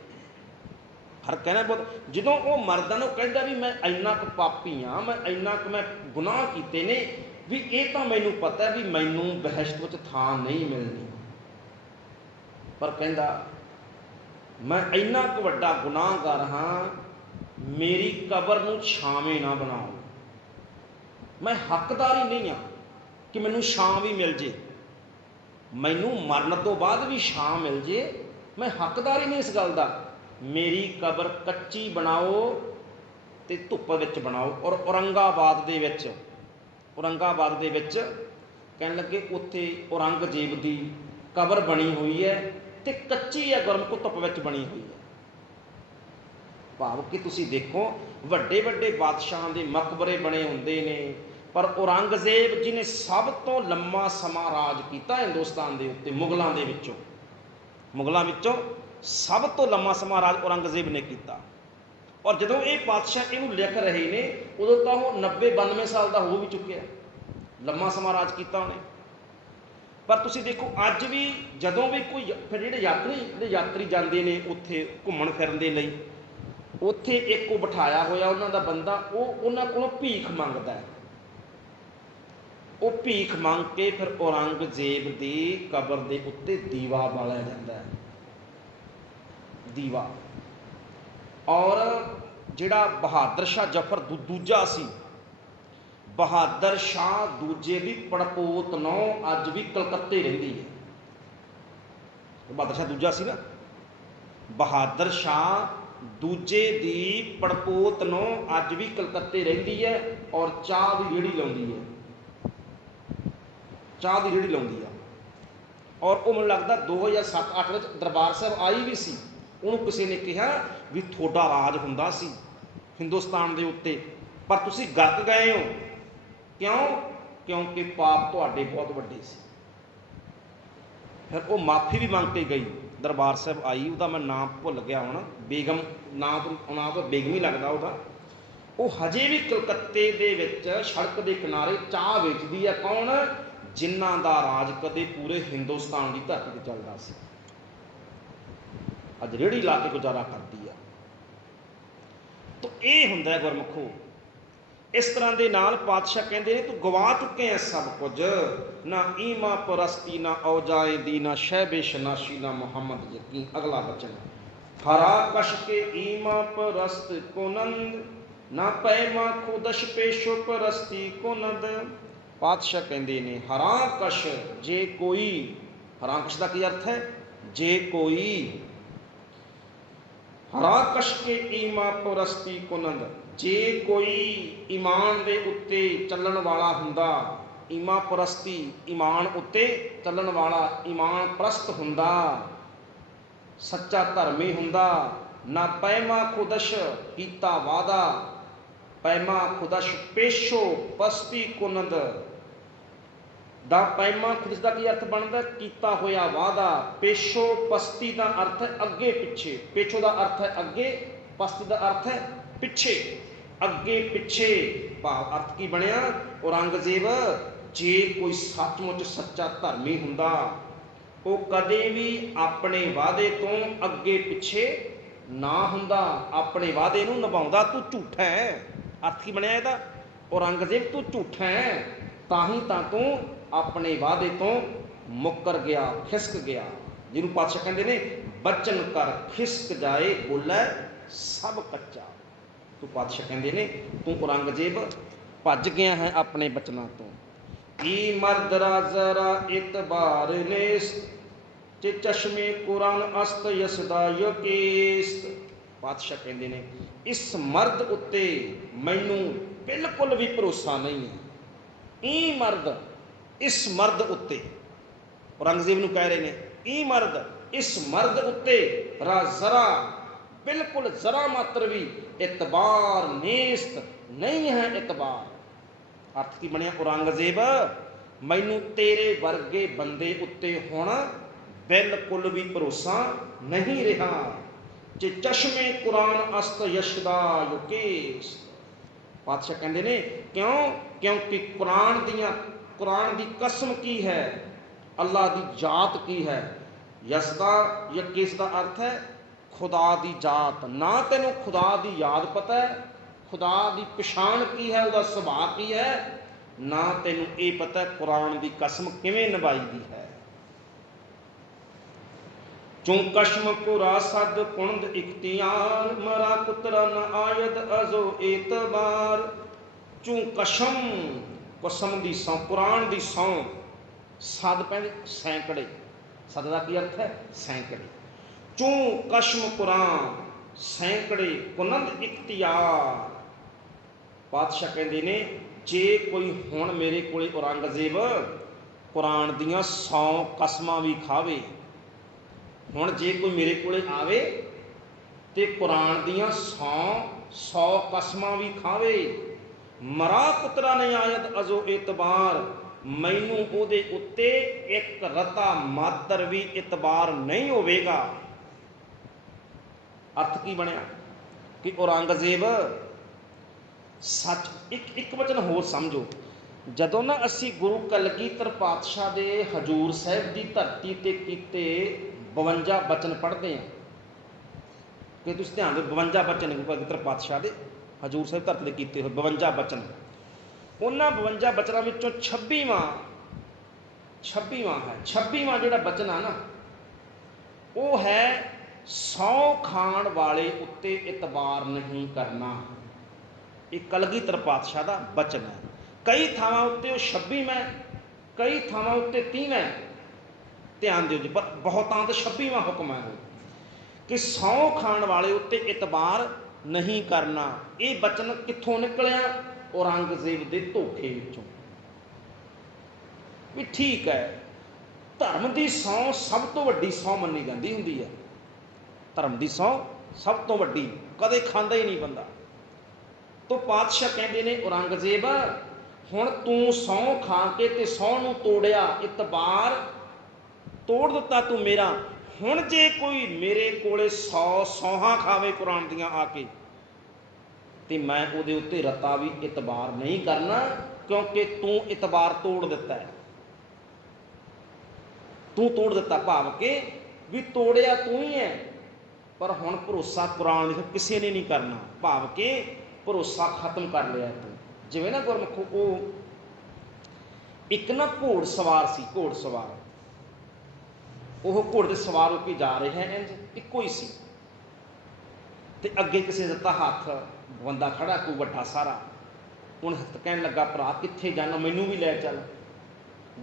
फर्क है ना बहुत। जो वो मरदा ना कहता भी मैं इन्ना क पापी हाँ, मैं इन्ना क मैं गुनाह किए ने भी, ये तो मैनू पता है भी मैनू बहिश्त विच थां नहीं मिलनी, पर कहता मैं इन्ना क वड्डा गुनाहगार हाँ, मेरी कबर नूं छावें ना बनाओ। मैं हकदार ही नहीं हाँ कि मैनू छां भी मिल जे, मैनू मरन तो बाद भी छां मिल जे, मैं हकदार ही नहीं इस गल का। मेरी कबर कच्ची बनाओ तो धुप्प विच बनाओ। और औरंगाबाद दे विच, औरंगाबाद दे विच कहन लगे उत्थे औरंगजेब की कबर बनी हुई है, तो कच्ची है, गुरमुख धुप्प विच बनी हुई है। भाव कि तुसीं देखो वड्डे वड्डे बादशाहां दे मकबरे बने हुंदे ने, पर औरंगजेब जी ने सब तो लंबा समा राज किया हिंदुस्तान के उत्ते, मुगलों के विचों, मुगलों विचों सब तो लंबा समा राज औरंगजेब ने किया। और जदों ये पातशाह इहनूं लिख रहे ने, उदों तो वह 90-92 साल का हो भी चुकिया, लंबा समा राज किया उन्हें। पर तुसीं देखो अज भी जदों भी कोई फिर जिहड़े यात्री जाते हैं उत्थे घूमण फिरन दे लई, उत्थे एक को बिठाया होया उन्हां दा बंदा, वो उन्हां कोलों भीख मंगदा है। वो भीख मंग के फिर औरंगजेब की कबर के उत्ते दीवा बालिया जाता है, दीवा। और जिहड़ा बहादुर शाह जफर दूजा सी, बहादुर शाह दूजे की पड़पोत नौ अज भी कलकत्ते रहिंदी है। बहादुर शाह दूजा सी ना, बहादुर शाह दूजे की पड़पोत नौ अज भी कलकत्ते रहिंदी है, और चाह की रेहड़ी लाउंदी है, चाह की रेहड़ी लाउंदी है। और वो मैनूं लगदा 2007-8 में दरबार साहब आई भी सी, उन्होंने किसी ने कहा भी थोड़ा राज हुंदा सी हिंदुस्तान के उत्ते, पर तुसीं गरक गए हो। क्यों? क्योंकि पाप तुहाडे बहुत वड्डे सी। फिर वो माफ़ी भी मंग के गई, दरबार साहब आई, वह मैं नाम भुल गया होना, बेगम ना तो बेगम ही लगता वह। वो हजे भी कलकत्ते दे विच सड़क के किनारे चाह वेचदी है। कौन? जिन्हां दा राज कदे पूरे हिंदुस्तान की धरती पर चलता सी, अज रेहड़ी ला के गुजारा करती है। तो ये हुंदा है गुरमुखो। इस तरह के नाल पातशाह कहते हैं तू गवा चुके हैं सब कुछ, ना ईमा परस्ती ना औजाए दी ना शहबे शनाशी ना मुहम्मद यकीन। अगला बचन, हरा कश के ईमा परस्त को नंद, ना पैमा खुदश पेशो परस्ती को नद। पातशाह कहते ने हरा कश, जे कोई, हरा कश का की अर्थ है? जे कोई, हरा कश के ईमा परस्ती को नंद, जे कोई ईमान दे उत्ते चलन वाला हुंदा, ईमा परस्ती ईमान उत्ते चलन वाला, ईमान परस्त हुंदा, सच्चा धर्मी हुंदा, ना पैमा खुदश कीता वादा, पैमा खुदश पेशो पस्ती कुनद, ਦਾ ਪੈਮਾ ਖੁਦ ਦਾ ਕੀ ਅਰਥ ਬਣਦਾ? ਕੀਤਾ ਹੋਇਆ ਵਾਅਦਾ। ਪੇਸ਼ੋ ਪਸਤੀ ਦਾ ਅਰਥ ਹੈ ਅੱਗੇ ਪਿੱਛੇ। ਪੇਸ਼ੋ ਦਾ ਅਰਥ ਹੈ ਅੱਗੇ, ਪਸਤੀ ਦਾ ਅਰਥ ਹੈ ਪਿੱਛੇ। ਅੱਗੇ ਪਿੱਛੇ ਭਾਵ ਅਰਥ ਕੀ ਬਣਿਆ? ਔਰੰਗਜ਼ੇਬ ਜੇ ਕੋਈ ਸੱਚਮੁੱਚ ਸੱਚਾ ਧਰਮੀ ਹੁੰਦਾ, ਉਹ ਕਦੇ ਵੀ ਆਪਣੇ ਵਾਅਦੇ ਤੋਂ ਅੱਗੇ ਪਿੱਛੇ ਨਾ ਹੁੰਦਾ, ਆਪਣੇ ਵਾਅਦੇ ਨੂੰ ਨਿਭਾਉਂਦਾ। ਤੂੰ ਝੂਠਾ ਹੈ। ਅਰਥ ਕੀ ਬਣਿਆ ਇਹਦਾ? ਔਰੰਗਜ਼ੇਬ ਤੂੰ ਝੂਠਾ ਹੈ, ਤਾਂ ਹੀ ਤਾਂ ਤੂੰ ਆਪਣੇ ਵਾਅਦੇ ਤੋਂ ਮੁੱਕਰ ਗਿਆ, ਖਿਸਕ ਗਿਆ। ਜਿਹਨੂੰ ਪਾਤਸ਼ਾਹ ਕਹਿੰਦੇ ਨੇ ਬਚਨ ਕਰ ਖਿਸਕ ਜਾਏ, ਬੋਲੇ ਸਭ ਕੱਚਾ। ਤੂੰ ਪਾਤਸ਼ਾਹ ਕਹਿੰਦੇ ਨੇ ਤੂੰ ਔਰੰਗਜ਼ੇਬ ਭੱਜ ਗਿਆ ਹੈ ਆਪਣੇ ਬਚਨਾਂ ਤੋਂ। ਈ ਮਰਦਰਾ ਜ਼ਰਾ ਇਤਬਾਰ ਨੇਸ ਤੇ ਚਸ਼ਮੇ ਕੁਰਾਨ ਅਸਤ ਯਸਦਾ ਯਕੇਸ। ਪਾਤਸ਼ਾਹ ਕਹਿੰਦੇ ਨੇ ਇਸ ਮਰਦ ਉੱਤੇ ਮੈਨੂੰ ਬਿਲਕੁਲ ਵੀ ਭਰੋਸਾ ਨਹੀਂ ਹੈ। ਈ ਮਰਦ, ਇਸ ਮਰਦ ਉੱਤੇ, ਔਰੰਗਜ਼ੇਬ ਨੂੰ ਕਹਿ ਰਹੇ ਨੇ ਈ ਮਰਦ, ਇਸ ਮਰਦ ਉੱਤੇ ਜ਼ਰਾ, ਬਿਲਕੁਲ ਜ਼ਰਾ ਮਾਤਰ ਵੀ ਇਤਬਾਰ ਨੇਸਤ, ਨਹੀਂ ਹੈ ਇਤਬਾਰ। ਅਰਥ ਕੀ ਬਣਿਆ? ਔਰੰਗਜ਼ੇਬ ਮੈਨੂੰ ਤੇਰੇ ਵਰਗੇ ਬੰਦੇ ਉੱਤੇ ਹੁਣ ਬਿਲਕੁਲ ਵੀ ਭਰੋਸਾ ਨਹੀਂ ਰਿਹਾ। ਜੇ ਚਸ਼ਮੇ ਕੁਰਾਨ ਅਸਤ ਯਸ਼ਦਾ ਯੁਕੇਸ਼। ਪਾਤਸ਼ਾਹ ਕਹਿੰਦੇ ਨੇ ਕਿਉਂ? ਕਿਉਂਕਿ ਕੁਰਾਨ ਦੀ ਕਸਮ ਕੀ ਹੈ, ਅੱਲਾਹ ਦੀ ਜਾਤ ਕੀ ਹੈ। ਯਸਦਾ ਯਕੇਸ਼ ਦਾ ਅਰਥ ਹੈ ਖੁਦਾ ਦੀ ਜਾਤ। ਨਾ ਤੈਨੂੰ ਖੁਦਾ ਦੀ ਯਾਦ ਪਤਾ ਹੈ, ਖੁਦਾ ਦੀ ਪਛਾਣ ਕੀ ਹੈ, ਉਹਦਾ ਸੁਭਾਅ ਕੀ ਹੈ, ਨਾ ਤੈਨੂੰ ਇਹ ਪਤਾ ਕੁਰਾਨ ਦੀ ਕਸਮ ਕਿਵੇਂ ਨਿਭਾਈ ਦੀ ਹੈ। ਚੋਂ ਕਸ਼ਮ ਕੁਰਾ ਸਦ ਕੁੰਦ ਇਖਤਿਆਰ, ਮਰਾ ਕੁਤਰਾ ਨ ਆਇਦ ਅਜ਼ੋ ਏਤਬਾਰ। ਚੋਂ ਕਸ਼ਮ, ਕਸਮ ਦੀ ਸਹੁੰ, ਕੁਰਾਨ ਦੀ ਸਹੁੰ। ਸਦ ਪੈਂਦੇ ਸੈਂਕੜੇ, ਸਦ ਦਾ ਕੀ ਅਰਥ ਹੈ? ਸੈਂਕੜੇ। ਚੋਂ ਕਸ਼ਮ ਕੁਰਾਨ, ਸੈਂਕੜੇ, ਕੁਨੰਦ ਇਖਤਿਆਰ। ਪਾਤਸ਼ਾਹ ਕਹਿੰਦੇ ਨੇ ਜੇ ਕੋਈ ਹੁਣ ਮੇਰੇ ਕੋਲੇ ਔਰੰਗਜ਼ੇਬ ਕੁਰਾਨ ਦੀਆਂ 100 ਕਸਮਾਂ ਵੀ ਖਾਵੇ, ਹੁਣ ਜੇ ਕੋਈ ਮੇਰੇ ਕੋਲੇ ਆਵੇ ਤੇ ਕੁਰਾਨ ਦੀਆਂ 100 ਕਸਮਾਂ ਵੀ ਖਾਵੇ, ਮਰਾ ਪੁੱਤਰਾ ਨਹੀਂ ਆਇਦ ਅਜ਼ੋ ਇਤਬਾਰ, ਮੈਨੂੰ ਉਹਦੇ ਉੱਤੇ ਇੱਕ ਰਤਾ ਮਾਤਰ ਵੀ ਇਤਬਾਰ ਨਹੀਂ ਹੋਵੇਗਾ। ਅਰਥ ਕੀ ਬਣਿਆ? ਕਿ ਔਰੰਗਜ਼ੇਬ ਸੱਚ। ਇੱਕ ਵਚਨ ਹੋਰ ਸਮਝੋ, ਜਦੋਂ ਨਾ ਅਸੀਂ ਗੁਰੂ ਕਲਗੀਧਰ ਪਾਤਸ਼ਾਹ ਦੇ ਹਜ਼ੂਰ ਸਾਹਿਬ ਦੀ ਧਰਤੀ 'ਤੇ ਕੀਤੇ 52 ਬਚਨ ਪੜ੍ਹਦੇ ਹਾਂ, ਕਿ ਤੁਸੀਂ ਧਿਆਨ ਦਿਓ 52 ਬਚਨ ਗੁਰੂ ਕਲਗੀਧਰ ਪਾਤਸ਼ਾਹ ਦੇ ਹਜ਼ੂਰ ਸਾਹਿਬ ਧਰਤੀ 'ਤੇ ਕੀਤੇ ਹੋਏ 52 ਬਚਨ। ਉਹਨਾਂ 52 ਬਚਨਾਂ ਵਿੱਚੋਂ 26ਵਾਂ ਹੈ, 26ਵਾਂ ਜਿਹੜਾ ਬਚਨ ਆ ਨਾ, ਉਹ ਹੈ ਸਹੁੰ ਖਾਣ ਵਾਲੇ ਉੱਤੇ ਇਤਬਾਰ ਨਹੀਂ ਕਰਨਾ। ਇਹ ਕਲਗੀਧਰ ਪਾਤਸ਼ਾਹ ਦਾ ਬਚਨ ਹੈ। ਕਈ ਥਾਵਾਂ ਉੱਤੇ ਉਹ 26ਵਾਂ, ਕਈ ਥਾਵਾਂ ਉੱਤੇ 30ਵਾਂ। ਧਿਆਨ ਦਿਓ ਜੀ, ਪਰ ਬਹੁਤਾਂਤ 26ਵਾਂ ਹੁਕਮ ਹੈ ਉਹ, ਕਿ ਸਹੁੰ ਖਾਣ ਵਾਲੇ ਉੱਤੇ ਇਤਬਾਰ ਨਹੀਂ ਕਰਨਾ। ਇਹ ਬਚਨ ਕਿੱਥੋਂ ਨਿਕਲਿਆ? ਔਰੰਗਜ਼ੇਬ ਦੇ ਧੋਖੇ ਵਿੱਚੋਂ। ਵੀ ਠੀਕ ਹੈ, ਧਰਮ ਦੀ ਸਹੁੰ ਸਭ ਤੋਂ ਵੱਡੀ ਸਹੁੰ ਮੰਨੀ ਜਾਂਦੀ ਹੁੰਦੀ ਹੈ। ਧਰਮ ਦੀ ਸਹੁੰ ਸਭ ਤੋਂ ਵੱਡੀ, ਕਦੇ ਖਾਂਦਾ ਹੀ ਨਹੀਂ ਬੰਦਾ। ਤੋ ਪਾਤਸ਼ਾਹ ਕਹਿੰਦੇ ਨੇ ਔਰੰਗਜ਼ੇਬ ਹੁਣ ਤੂੰ ਸਹੁੰ ਖਾ ਕੇ ਤੇ ਸਹੁੰ ਨੂੰ ਤੋੜਿਆ, ਇਤਬਾਰ ਤੋੜ ਦਿੱਤਾ ਤੂੰ ਮੇਰਾ। ਹੁਣ ਜੇ ਕੋਈ ਮੇਰੇ ਕੋਲੇ 100 ਸਹੁੰਆਂ ਖਾਵੇ ਕੁਰਾਨ ਦੀਆਂ ਆ ਕੇ, ਤੇ ਮੈਂ ਉਹਦੇ ਉੱਤੇ ਰਤਾ ਵੀ ਇਤਬਾਰ ਨਹੀਂ ਕਰਨਾ, ਕਿਉਂਕਿ ਤੂੰ ਇਤਬਾਰ ਤੋੜ ਦਿੱਤਾ ਹੈ। ਤੂੰ ਤੋੜ ਦਿੱਤਾ ਭਾਵ ਕਿ ਵੀ ਤੋੜਿਆ ਤੂੰ ਹੀ ਹੈ, ਪਰ ਹੁਣ ਭਰੋਸਾ ਕੁਰਾਨ ਦੇ ਕਿਸੇ ਨੇ ਨਹੀਂ ਕਰਨਾ, ਭਾਵ ਕਿ ਭਰੋਸਾ ਖਤਮ ਕਰ ਲਿਆ ਤੂੰ। ਜਿਵੇਂ ਨਾ ਗੁਰਮੁਖੋ, ਉਹ ਇੱਕ ਨਾ ਘੋੜ ਸਵਾਰ ਸੀ, ਘੋੜ ਸਵਾਰ, ਉਹ ਘੋੜੇ 'ਤੇ ਸਵਾਰ ਹੋ ਕੇ ਜਾ ਰਿਹਾ, ਇੰਝ ਇੱਕੋ ਹੀ ਸੀ, ਤੇ ਅੱਗੇ ਕਿਸੇ ਦਿੱਤਾ ਹੱਥ, ਬੰਦਾ ਖੜਾ ਕੋਈ ਵੱਡਾ ਸਾਰਾ। ਹੁਣ ਕਹਿਣ ਲੱਗਾ ਭਰਾ ਕਿੱਥੇ ਜਾਣਾ, ਮੈਨੂੰ ਵੀ ਲੈ ਚੱਲ,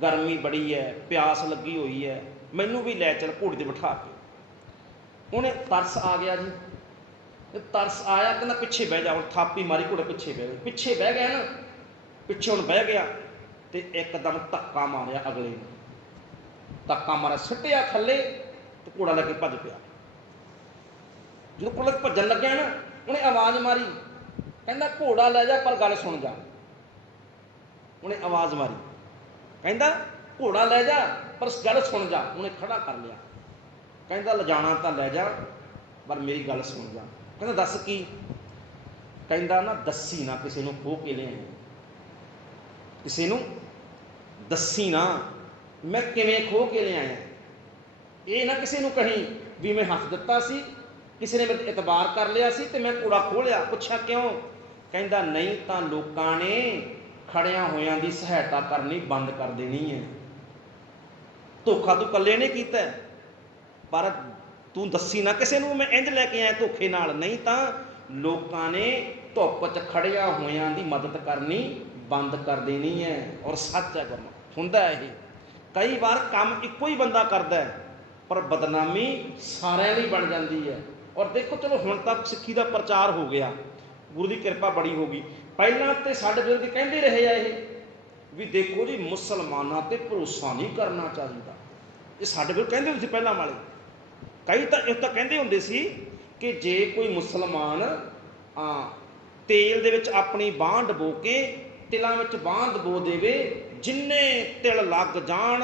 ਗਰਮੀ ਬੜੀ ਹੈ, ਪਿਆਸ ਲੱਗੀ ਹੋਈ ਹੈ, ਮੈਨੂੰ ਵੀ ਲੈ ਚੱਲ ਘੋੜੇ 'ਤੇ ਬਿਠਾ ਕੇ। ਉਹਨੇ ਤਰਸ ਆ ਗਿਆ ਜੀ, ਤੇ ਤਰਸ ਆਇਆ, ਕਹਿੰਦਾ ਪਿੱਛੇ ਬਹਿ ਜਾ। ਹੁਣ ਥਾਪੀ ਮਾਰੀ, ਘੋੜਾ ਪਿੱਛੇ ਬਹਿ ਗਿਆ। ਪਿੱਛੇ ਬਹਿ ਗਿਆ ਨਾ, ਪਿੱਛੇ ਹੁਣ ਬਹਿ ਗਿਆ, ਤੇ ਇੱਕਦਮ ਧੱਕਾ ਮਾਰਿਆ ਅਗਲੇ ਨੂੰ, ਧੱਕਾ ਮਾਰਿਆ, ਸਿੱਟਿਆ ਥੱਲੇ, ਤੇ ਘੋੜਾ ਲੈ ਕੇ ਭੱਜ ਪਿਆ। ਜਦੋਂ ਘੋੜਾ ਭੱਜਣ ਲੱਗਿਆ ਨਾ, ਉਹਨੇ ਆਵਾਜ਼ ਮਾਰੀ, ਕਹਿੰਦਾ ਘੋੜਾ ਲੈ ਜਾ ਪਰ ਗੱਲ ਸੁਣ ਜਾ। ਉਹਨੇ ਆਵਾਜ਼ ਮਾਰੀ, ਕਹਿੰਦਾ ਘੋੜਾ ਲੈ ਜਾ ਪਰ ਗੱਲ ਸੁਣ ਜਾ। ਉਹਨੇ ਖੜਾ ਕਰ ਲਿਆ। ਕਹਿੰਦਾ ਲਿਜਾਣਾ ਤਾਂ ਲੈ ਜਾ ਪਰ ਮੇਰੀ ਗੱਲ ਸੁਣ ਜਾ। ਕਹਿੰਦਾ ਦੱਸ ਕੀ? ਕਹਿੰਦਾ ਨਾ ਦੱਸੀ ਨਾ ਕਿਸੇ ਨੂੰ ਖੋਹ ਕੇ ਲਿਆਇਆ, ਕਿਸੇ ਨੂੰ ਦੱਸੀ ਨਾ ਮੈਂ ਕਿਵੇਂ ਖੋਹ ਕੇ ਲਿਆਇਆ। ਇਹ ਨਾ ਕਿਸੇ ਨੂੰ ਕਹੀਂ ਵੀ ਮੈਂ ਹੱਥ ਦਿੱਤਾ ਸੀ, ਕਿਸੇ ਨੇ ਮੇਰੇ ਇਤਬਾਰ ਕਰ ਲਿਆ ਸੀ ਤੇ ਮੈਂ ਘੋੜਾ ਖੋਹ ਲਿਆ। ਪੁੱਛਿਆ ਕਿਉਂ? ਕਹਿੰਦਾ ਨਹੀਂ ਤਾਂ ਲੋਕਾਂ ਨੇ ਖੜਿਆਂ ਹੋਇਆਂ ਦੀ ਸਹਾਇਤਾ ਕਰਨੀ ਬੰਦ ਕਰ ਦੇਣੀ ਹੈ। ਧੋਖਾ ਤੂੰ ਇਕੱਲੇ ਨੇ ਕੀਤਾ, ਪਰ ਤੂੰ ਦੱਸੀ ਨਾ ਕਿਸੇ ਨੂੰ ਮੈਂ ਇੰਝ ਲੈ ਕੇ ਆਇਆ ਧੋਖੇ ਨਾਲ, ਨਹੀਂ ਤਾਂ ਲੋਕਾਂ ਨੇ ਧੁੱਪ 'ਚ ਖੜਿਆਂ ਹੋਇਆਂ ਦੀ ਮਦਦ ਕਰਨੀ ਬੰਦ ਕਰ ਦੇਣੀ ਹੈ। ਔਰ ਸੱਚ ਹੈ ਗੁਰਮੁਖ, ਹੁੰਦਾ ਇਹ ਕਈ ਵਾਰ ਕੰਮ ਇੱਕੋ ਹੀ ਬੰਦਾ ਕਰਦਾ ਹੈ ਪਰ ਬਦਨਾਮੀ ਸਾਰਿਆਂ ਲਈ ਬਣ ਜਾਂਦੀ ਹੈ। ਔਰ ਦੇਖੋ ਚਲੋ ਹੁਣ ਤੱਕ ਸਿੱਖੀ ਦਾ ਪ੍ਰਚਾਰ ਹੋ ਗਿਆ, ਗੁਰੂ ਦੀ ਕਿਰਪਾ ਬੜੀ ਹੋ ਗਈ। ਪਹਿਲਾਂ ਤੇ ਸਾਡੇ ਬਜ਼ੁਰਗ ਕਹਿੰਦੇ ਰਹੇ ਆ ਇਹ ਵੀ ਦੇਖੋ ਜੀ ਮੁਸਲਮਾਨਾਂ ਤੇ ਭਰੋਸਾ ਨਹੀਂ ਕਰਨਾ ਚਾਹੀਦਾ। ਇਹ ਸਾਡੇ ਕੋਲ ਕਹਿੰਦੇ ਹੁੰਦੇ ਸੀ ਪਹਿਲਾਂ ਵਾਲੇ। ਕਈ ਤਾਂ ਇਹ ਤਾਂ ਕਹਿੰਦੇ ਹੁੰਦੇ ਸੀ ਕਿ ਜੇ ਕੋਈ ਮੁਸਲਮਾਨ ਤੇਲ ਦੇ ਵਿੱਚ ਆਪਣੀ ਬਾਂਹ ਡਬੋ ਕੇ ਤਿਲਾਂ ਵਿੱਚ ਬਾਂਹ ਡਬੋ ਦੇਵੇ, ਜਿੰਨੇ ਤਿਲ ਲੱਗ ਜਾਣ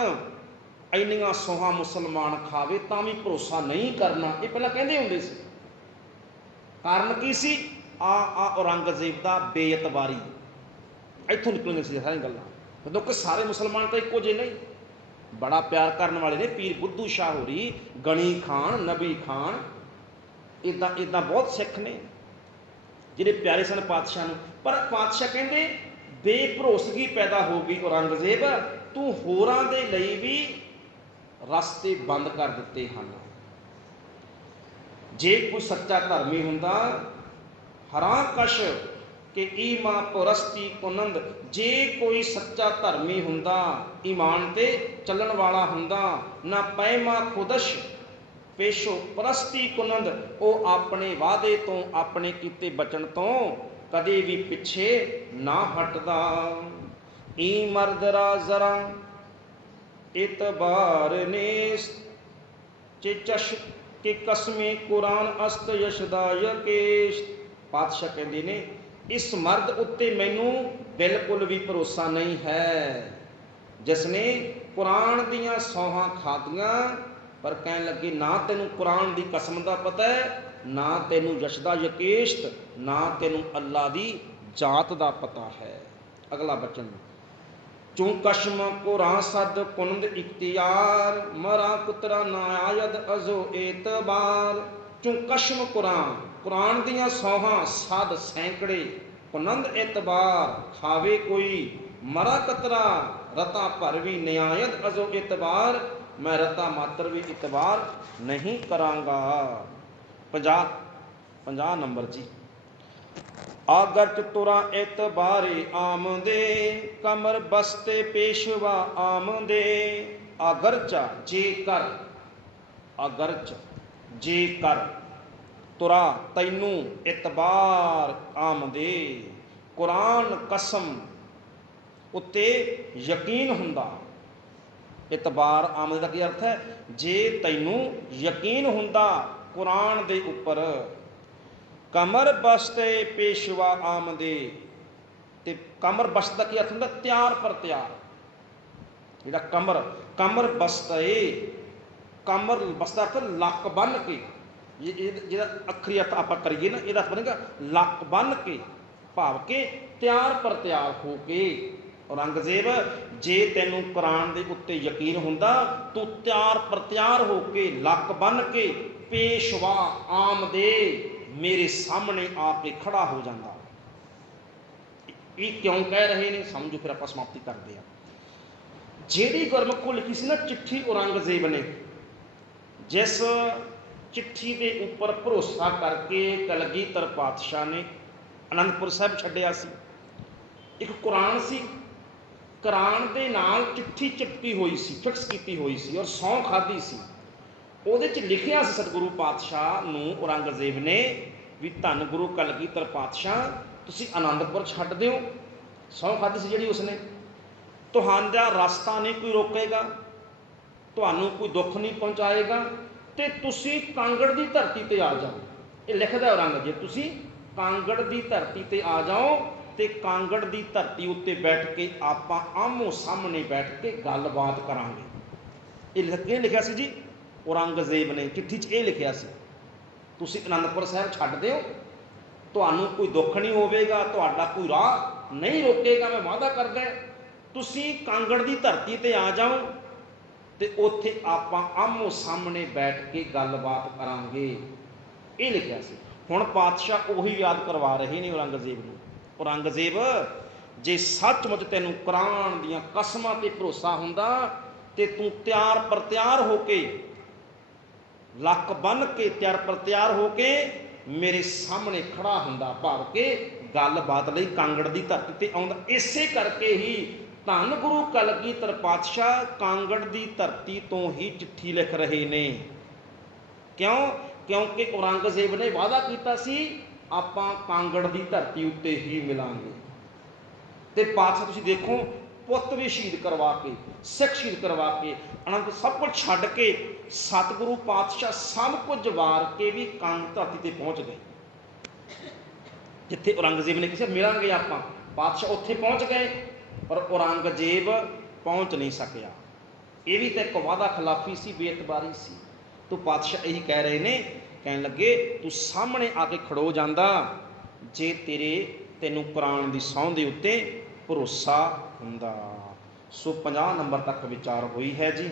ਇੰਨੀਆਂ ਸੌਹਾਂ ਮੁਸਲਮਾਨ ਖਾਵੇ ਤਾਂ ਵੀ ਭਰੋਸਾ ਨਹੀਂ ਕਰਨਾ। ਇਹ ਪਹਿਲਾਂ ਕਹਿੰਦੇ ਹੁੰਦੇ ਸੀ। ਕਾਰਨ ਕੀ ਸੀ? ਔਰੰਗਜ਼ੇਬ ਦਾ ਬੇਇਤਬਾਰੀ, ਇੱਥੋਂ ਨਿਕਲੀਆਂ ਸੀ ਸਾਰੀਆਂ ਗੱਲਾਂ। ਜਦੋਂ ਕਿ ਸਾਰੇ ਮੁਸਲਮਾਨ ਤਾਂ ਇੱਕੋ ਜਿਹੇ ਨਹੀਂ, ਬੜਾ ਪਿਆਰ ਕਰਨ ਵਾਲੇ ਨੇ। ਪੀਰ ਬੁੱਧੂ ਸ਼ਾਹ ਹੋਰੀ, ਗਣੀ ਖਾਨ, ਨਬੀ ਖਾਨ, ਇੱਦਾਂ ਬਹੁਤ ਸਿੱਖ ਨੇ ਜਿਹੜੇ ਪਿਆਰੇ ਸਨ ਪਾਤਸ਼ਾਹ ਨੂੰ। ਪਰ ਪਾਤਸ਼ਾਹ ਕਹਿੰਦੇ ਬੇਭਰੋਸਗੀ ਪੈਦਾ ਹੋ ਗਈ ਔਰੰਗਜ਼ੇਬ, ਤੂੰ ਹੋਰਾਂ ਦੇ ਲਈ ਵੀ ਰਸਤੇ ਬੰਦ ਕਰ ਦਿੱਤੇ ਹਨ। ਜੇ ਕੋਈ ਸੱਚਾ ਧਰਮੀ ਹੁੰਦਾ, ਹਰਾਂ ਕਸ਼ ਕਿ ਈਮਾ ਪੁਰਸਤੀ ਕੁਨੰਦ, ਜੇ ਕੋਈ ਸੱਚਾ ਧਰਮੀ ਹੁੰਦਾ, ਈਮਾਨ ਤੇ ਚੱਲਣ ਵਾਲਾ ਹੁੰਦਾ, ਨਾ ਪੈਮਾ ਖੁਦਸ਼ ਪੇਸ਼ੋ ਪ੍ਰਸਤੀ ਕੁਨੰਦ, ਉਹ ਆਪਣੇ ਵਾਅਦੇ ਤੋਂ ਆਪਣੇ ਕੀਤੇ ਬਚਨ ਤੋਂ ਕਦੇ ਵੀ ਪਿੱਛੇ ਨਾ ਹਟਦਾ। ਈ ਮਰਦਰਾ ਜ਼ਰਾ ਇਤਬਾਰ ਨੇਸ ਚੇਚਸ਼ ਕਿ ਕਸਮੇ ਕੁਰਾਨ ਅਸਤ ਯਸ਼ਦਾ ਯਕੇਸ਼। ਪਾਤਸ਼ਾਹ ਕਹਿੰਦੇ ਨੇ ਇਸ ਮਰਦ ਉੱਤੇ ਮੈਨੂੰ ਬਿਲਕੁਲ ਵੀ ਭਰੋਸਾ ਨਹੀਂ ਹੈ ਜਿਸ ਨੇ ਕੁਰਾਨ ਦੀਆਂ ਸੌਹਾਂ ਖਾਧੀਆਂ, ਪਰ ਕਹਿਣ ਲੱਗੇ ਨਾ ਤੈਨੂੰ ਕੁਰਾਨ ਦੀ ਕਸਮ ਦਾ ਪਤਾ ਹੈ, ਨਾ ਤੈਨੂੰ ਯਸ਼ਦਾ ਯਕੇਸ਼ਤ, ਨਾ ਤੈਨੂੰ ਅੱਲਾ ਦੀ ਜਾਤ ਦਾ ਪਤਾ ਹੈ। ਅਗਲਾ ਬਚਨ, ਚੂੰ ਕਸ਼ਮ ਕੁਰਾਨ ਸਦ ਕੁਨਦ ਇਖਤਿਆਰ, ਮਰਾ ਕੁਤਰਾ ਨਾ ਆਇਦ ਅਜ਼ੋ ਏਤਬਾਰ। ਚੂੰ ਕਸ਼ਮ ਕੁਰਾਨ, ਕੁਰਾਨ ਦੀਆਂ ਸੌਹਾਂ ਸਦ ਸੈਂਕੜੇ, ਕੁਨੰਦ ਇਤਬਾਰ ਖਾਵੇ ਕੋਈ, ਮਰਾ ਕਤਰਾ ਰਤਾ ਭਰ ਵੀ ਨਿਆਇਤ ਅਜ਼ੋ ਇਤਬਾਰ, ਮੈਂ ਰਤਾ ਮਾਤਰ ਵੀ ਇਤਬਾਰ ਨਹੀਂ ਕਰਾਂਗਾ। 50 ਨੰਬਰ ਜੀ। ਆਗਰਚ ਤੁਰਾ ਇਤਬਾਰੇ ਆਮਦੇ, ਕਮਰ ਬਸਤੇ ਪੇਸ਼ਵਾ ਆਮਦੇ। ਆਗਰਚਾ ਜੇਕਰ, ਆਗਰਚ ਜੇਕਰ, ਤੁਰਾ ਤੈਨੂੰ, ਇਤਬਾਰ ਆਮਦੇ ਕੁਰਾਨ ਕਸਮ ਉੱਤੇ ਯਕੀਨ ਹੁੰਦਾ। ਇਤਬਾਰ ਆਮਦੇ ਦਾ ਕੀ ਅਰਥ ਹੈ? ਜੇ ਤੈਨੂੰ ਯਕੀਨ ਹੁੰਦਾ ਕੁਰਾਨ ਦੇ ਉੱਪਰ। ਕਮਰ ਬਸਤੇ ਪੇਸ਼ਵਾ ਆਮਦੇ, ਤੇ ਕਮਰ ਬਸਤ ਦਾ ਕੀ ਅਰਥ ਹੁੰਦਾ? ਤਿਆਰ ਪਰ ਤਿਆਰ। ਜਿਹੜਾ ਕਮਰ ਬਸਤੇ, ਕਮਰ ਬਸਤ ਦਾ ਅਰਥ ਲੱਕ ਬੰਨ੍ਹ ਕੇ। ਜਿਹੜਾ ਅੱਖਰੀ ਅਰਥ ਆਪਾਂ ਕਰੀਏ ਨਾ, ਇਹਦਾ ਅਰਥ ਬਣੇਗਾ ਲੱਕ ਬੰਨ੍ਹ ਕੇ, ਭਾਵ ਕਿ ਤਿਆਰ ਪਰ ਤਿਆਰ ਹੋ ਕੇ। ਔਰੰਗਜ਼ੇਬ ਜੇ ਤੈਨੂੰ ਕੁਰਾਨ ਦੇ ਉੱਤੇ ਯਕੀਨ ਹੁੰਦਾ, ਤੂੰ ਤਿਆਰ ਪਰ ਤਿਆਰ ਹੋ ਕੇ, ਲੱਕ ਬੰਨ੍ਹ ਕੇ, ਪੇਸ਼ਵਾ ਆਮਦੇ, ਮੇਰੇ ਸਾਹਮਣੇ ਆ ਕੇ ਖੜਾ ਹੋ ਜਾਂਦਾ। ਇਹ ਕਿਉਂ ਕਹਿ ਰਹੇ ਨੇ ਸਮਝੋ, ਫਿਰ ਆਪਾਂ ਸਮਾਪਤੀ ਕਰਦੇ ਹਾਂ। ਜਿਹੜੀ ਗੁਰਮੁਖ ਕੋਲ ਲਿਖੀ ਸੀ ਨਾ ਚਿੱਠੀ ਔਰੰਗਜ਼ੇਬ ਨੇ, ਜਿਸ ਚਿੱਠੀ ਦੇ ਉੱਪਰ ਭਰੋਸਾ ਕਰਕੇ ਕਲਗੀਧਰ ਪਾਤਸ਼ਾਹ ਨੇ ਅਨੰਦਪੁਰ ਸਾਹਿਬ ਛੱਡਿਆ ਸੀ, ਇੱਕ ਕੁਰਾਨ ਸੀ। ਕੁਰਾਨ ਦੇ ਨਾਲ ਚਿੱਠੀ ਚਿਪਕੀ ਹੋਈ ਸੀ, ਫਿਕਸ ਕੀਤੀ ਹੋਈ ਸੀ, ਔਰ ਸਹੁੰ ਖਾਧੀ ਸੀ। ਉਹਦੇ 'ਚ ਲਿਖਿਆ ਸੀ ਸਤਿਗੁਰੂ ਪਾਤਸ਼ਾਹ ਨੂੰ ਔਰੰਗਜ਼ੇਬ ਨੇ ਵੀ ਧੰਨ ਗੁਰੂ ਕਲਗੀਧਰ ਪਾਤਸ਼ਾਹ ਤੁਸੀਂ ਅਨੰਦਪੁਰ ਛੱਡ ਦਿਓ। ਸਹੁੰ ਖਾਧੀ ਸੀ ਜਿਹੜੀ ਉਸਨੇ, ਤੁਹਾਡਾ ਰਸਤਾ ਨਹੀਂ ਕੋਈ ਰੋਕੇਗਾ, ਤੁਹਾਨੂੰ ਕੋਈ ਦੁੱਖ ਨਹੀਂ ਪਹੁੰਚਾਏਗਾ, ਤੇ ਤੁਸੀਂ ਕਾਂਗੜ ਦੀ ਧਰਤੀ 'ਤੇ ਆ ਜਾਓ। ਇਹ ਲਿਖਦਾ ਔਰੰਗਜ਼ੇਬ, ਤੁਸੀਂ ਕਾਂਗੜ ਦੀ ਧਰਤੀ ਤੇ ਆ ਜਾਓ ਤੇ ਕਾਂਗੜ ਦੀ ਧਰਤੀ ਉੱਤੇ ਬੈਠ ਕੇ ਆਪਾਂ ਆਮੋ ਸਾਹਮਣੇ ਬੈਠ ਕੇ ਗੱਲਬਾਤ ਕਰਾਂਗੇ। ਇਹ ਕਿਹਨੇ ਲਿਖਿਆ ਸੀ ਜੀ? ਔਰੰਗਜ਼ੇਬ ਨੇ ਚਿੱਠੀ 'ਚ ਇਹ ਲਿਖਿਆ ਸੀ। ਤੁਸੀਂ ਅਨੰਦਪੁਰ ਸਾਹਿਬ ਛੱਡ ਦਿਓ, ਤੁਹਾਨੂੰ ਕੋਈ ਦੁੱਖ ਨਹੀਂ ਹੋਵੇਗਾ, ਤੁਹਾਡਾ ਕੋਈ ਰਾਹ ਨਹੀਂ ਰੋਕੇਗਾ, ਮੈਂ ਵਾਅਦਾ ਕਰਦਾ। ਤੁਸੀਂ ਕਾਂਗੜ ਦੀ ਧਰਤੀ ਤੇ ਆ ਜਾਓ ਤੇ ਉੱਥੇ ਆਪਾਂ ਆਮੋ ਸਾਹਮਣੇ ਬੈਠ ਕੇ ਗੱਲਬਾਤ ਕਰਾਂਗੇ, ਇਹ ਲਿਖਿਆ ਸੀ। ਹੁਣ ਪਾਤਸ਼ਾਹ ਉਹੀ ਯਾਦ ਕਰਵਾ ਰਹੇ ਨੇ ਔਰੰਗਜ਼ੇਬ ਨੂੰ। ਔਰੰਗਜ਼ੇਬ, ਜੇ ਸੱਚਮੁੱਚ ਤੈਨੂੰ ਕੁਰਾਨ ਦੀਆਂ ਕਸਮਾਂ ਤੇ ਭਰੋਸਾ ਹੁੰਦਾ ਤੇ ਤੂੰ ਤਿਆਰ ਪਰ ਤਿਆਰ ਹੋ ਕੇ, ਲੱਕ ਬੰਨ੍ਹ ਕੇ ਤਿਆਰ ਪਰ ਤਿਆਰ ਹੋ ਕੇ ਮੇਰੇ ਸਾਹਮਣੇ ਖੜਾ ਹੁੰਦਾ, ਭਾਵ ਕਿ ਗੱਲਬਾਤ ਲਈ ਕਾਂਗੜ ਦੀ ਧਰਤੀ ਤੇ ਆਉਂਦਾ। ਇਸੇ ਕਰਕੇ ਹੀ ਧੰਨ ਗੁਰੂ ਕਲਗੀਧਰ ਪਾਤਸ਼ਾਹ ਕਾਂਗੜ ਦੀ ਧਰਤੀ ਤੋਂ ਹੀ ਚਿੱਠੀ ਲਿਖ ਰਹੇ ਨੇ। ਕਿਉਂ? ਕਿਉਂਕਿ ਔਰੰਗਜ਼ੇਬ ਨੇ ਵਾਅਦਾ ਕੀਤਾ ਸੀ ਆਪਾਂ ਕਾਂਗੜ ਦੀ ਧਰਤੀ ਉੱਤੇ ਹੀ ਮਿਲਾਂਗੇ। ਤੇ ਪਾਤਸ਼ਾਹ ਤੁਸੀਂ ਦੇਖੋ, ਪੁੱਤ ਵੀ ਸ਼ਹੀਦ ਕਰਵਾ ਕੇ, ਸਿੱਖ ਸ਼ਹੀਦ ਕਰਵਾ ਕੇ, ਅਨੰਤ ਸਭ ਕੁਝ ਛੱਡ ਕੇ ਸਤਿਗੁਰੂ ਪਾਤਸ਼ਾਹ ਸਭ ਕੁਝ ਵਾਰ ਕੇ ਵੀ ਕਾਂਗੜ ਧਰਤੀ ਤੇ ਪਹੁੰਚ ਗਏ, ਜਿੱਥੇ ਔਰੰਗਜ਼ੇਬ ਨੇ ਕਿਸੇ ਮਿਲਾਂਗੇ ਆਪਾਂ। ਪਾਤਸ਼ਾਹ ਉੱਥੇ ਪਹੁੰਚ ਗਏ ਪਰ ਔਰੰਗਜ਼ੇਬ ਪਹੁੰਚ ਨਹੀਂ ਸਕਿਆ। ਇਹ ਵੀ ਤਾਂ ਇੱਕ ਵਾਅਦਾ ਖਿਲਾਫੀ ਸੀ, ਬੇਇਤਬਾਰੀ ਸੀ। ਤੋ ਪਾਤਸ਼ਾਹ ਇਹੀ ਕਹਿ ਰਹੇ ਨੇ, ਕਹਿਣ ਲੱਗੇ ਤੂੰ ਸਾਹਮਣੇ ਆ ਕੇ ਖੜੋ ਜਾਂਦਾ ਜੇ ਤੈਨੂੰ ਕੁਰਾਨ ਦੀ ਸਹੁੰ ਦੇ ਉੱਤੇ ਭਰੋਸਾ ਹੁੰਦਾ। ਸੋ 50 ਨੰਬਰ ਤੱਕ ਵਿਚਾਰ ਹੋਈ ਹੈ ਜੀ।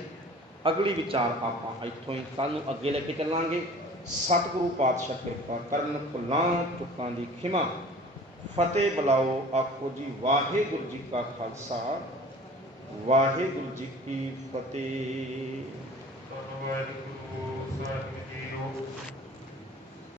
ਅਗਲੀ ਵਿਚਾਰ ਆਪਾਂ ਇੱਥੋਂ ਹੀ ਕੱਲ੍ਹ ਨੂੰ ਅੱਗੇ ਲੈ ਕੇ ਚੱਲਾਂਗੇ। ਸਤਿਗੁਰੂ ਪਾਤਸ਼ਾਹ ਕਿਰਪਾ ਕਰਨ, ਭੁੱਲਾਂ ਚੁੱਕਾਂ ਦੀ ਖਿਮਾ। ਫਤਿਹ ਬੁਲਾਓ ਆਖੋ ਜੀ ਵਾਹਿਗੁਰੂ ਜੀ ਕਾ ਖਾਲਸਾ, ਵਾਹਿਗੁਰੂ ਜੀ ਕੀ ਫਤਿਹ। ਵਾਹਿਗੁਰੂ ਸਾਹਿਬ ਜੀ।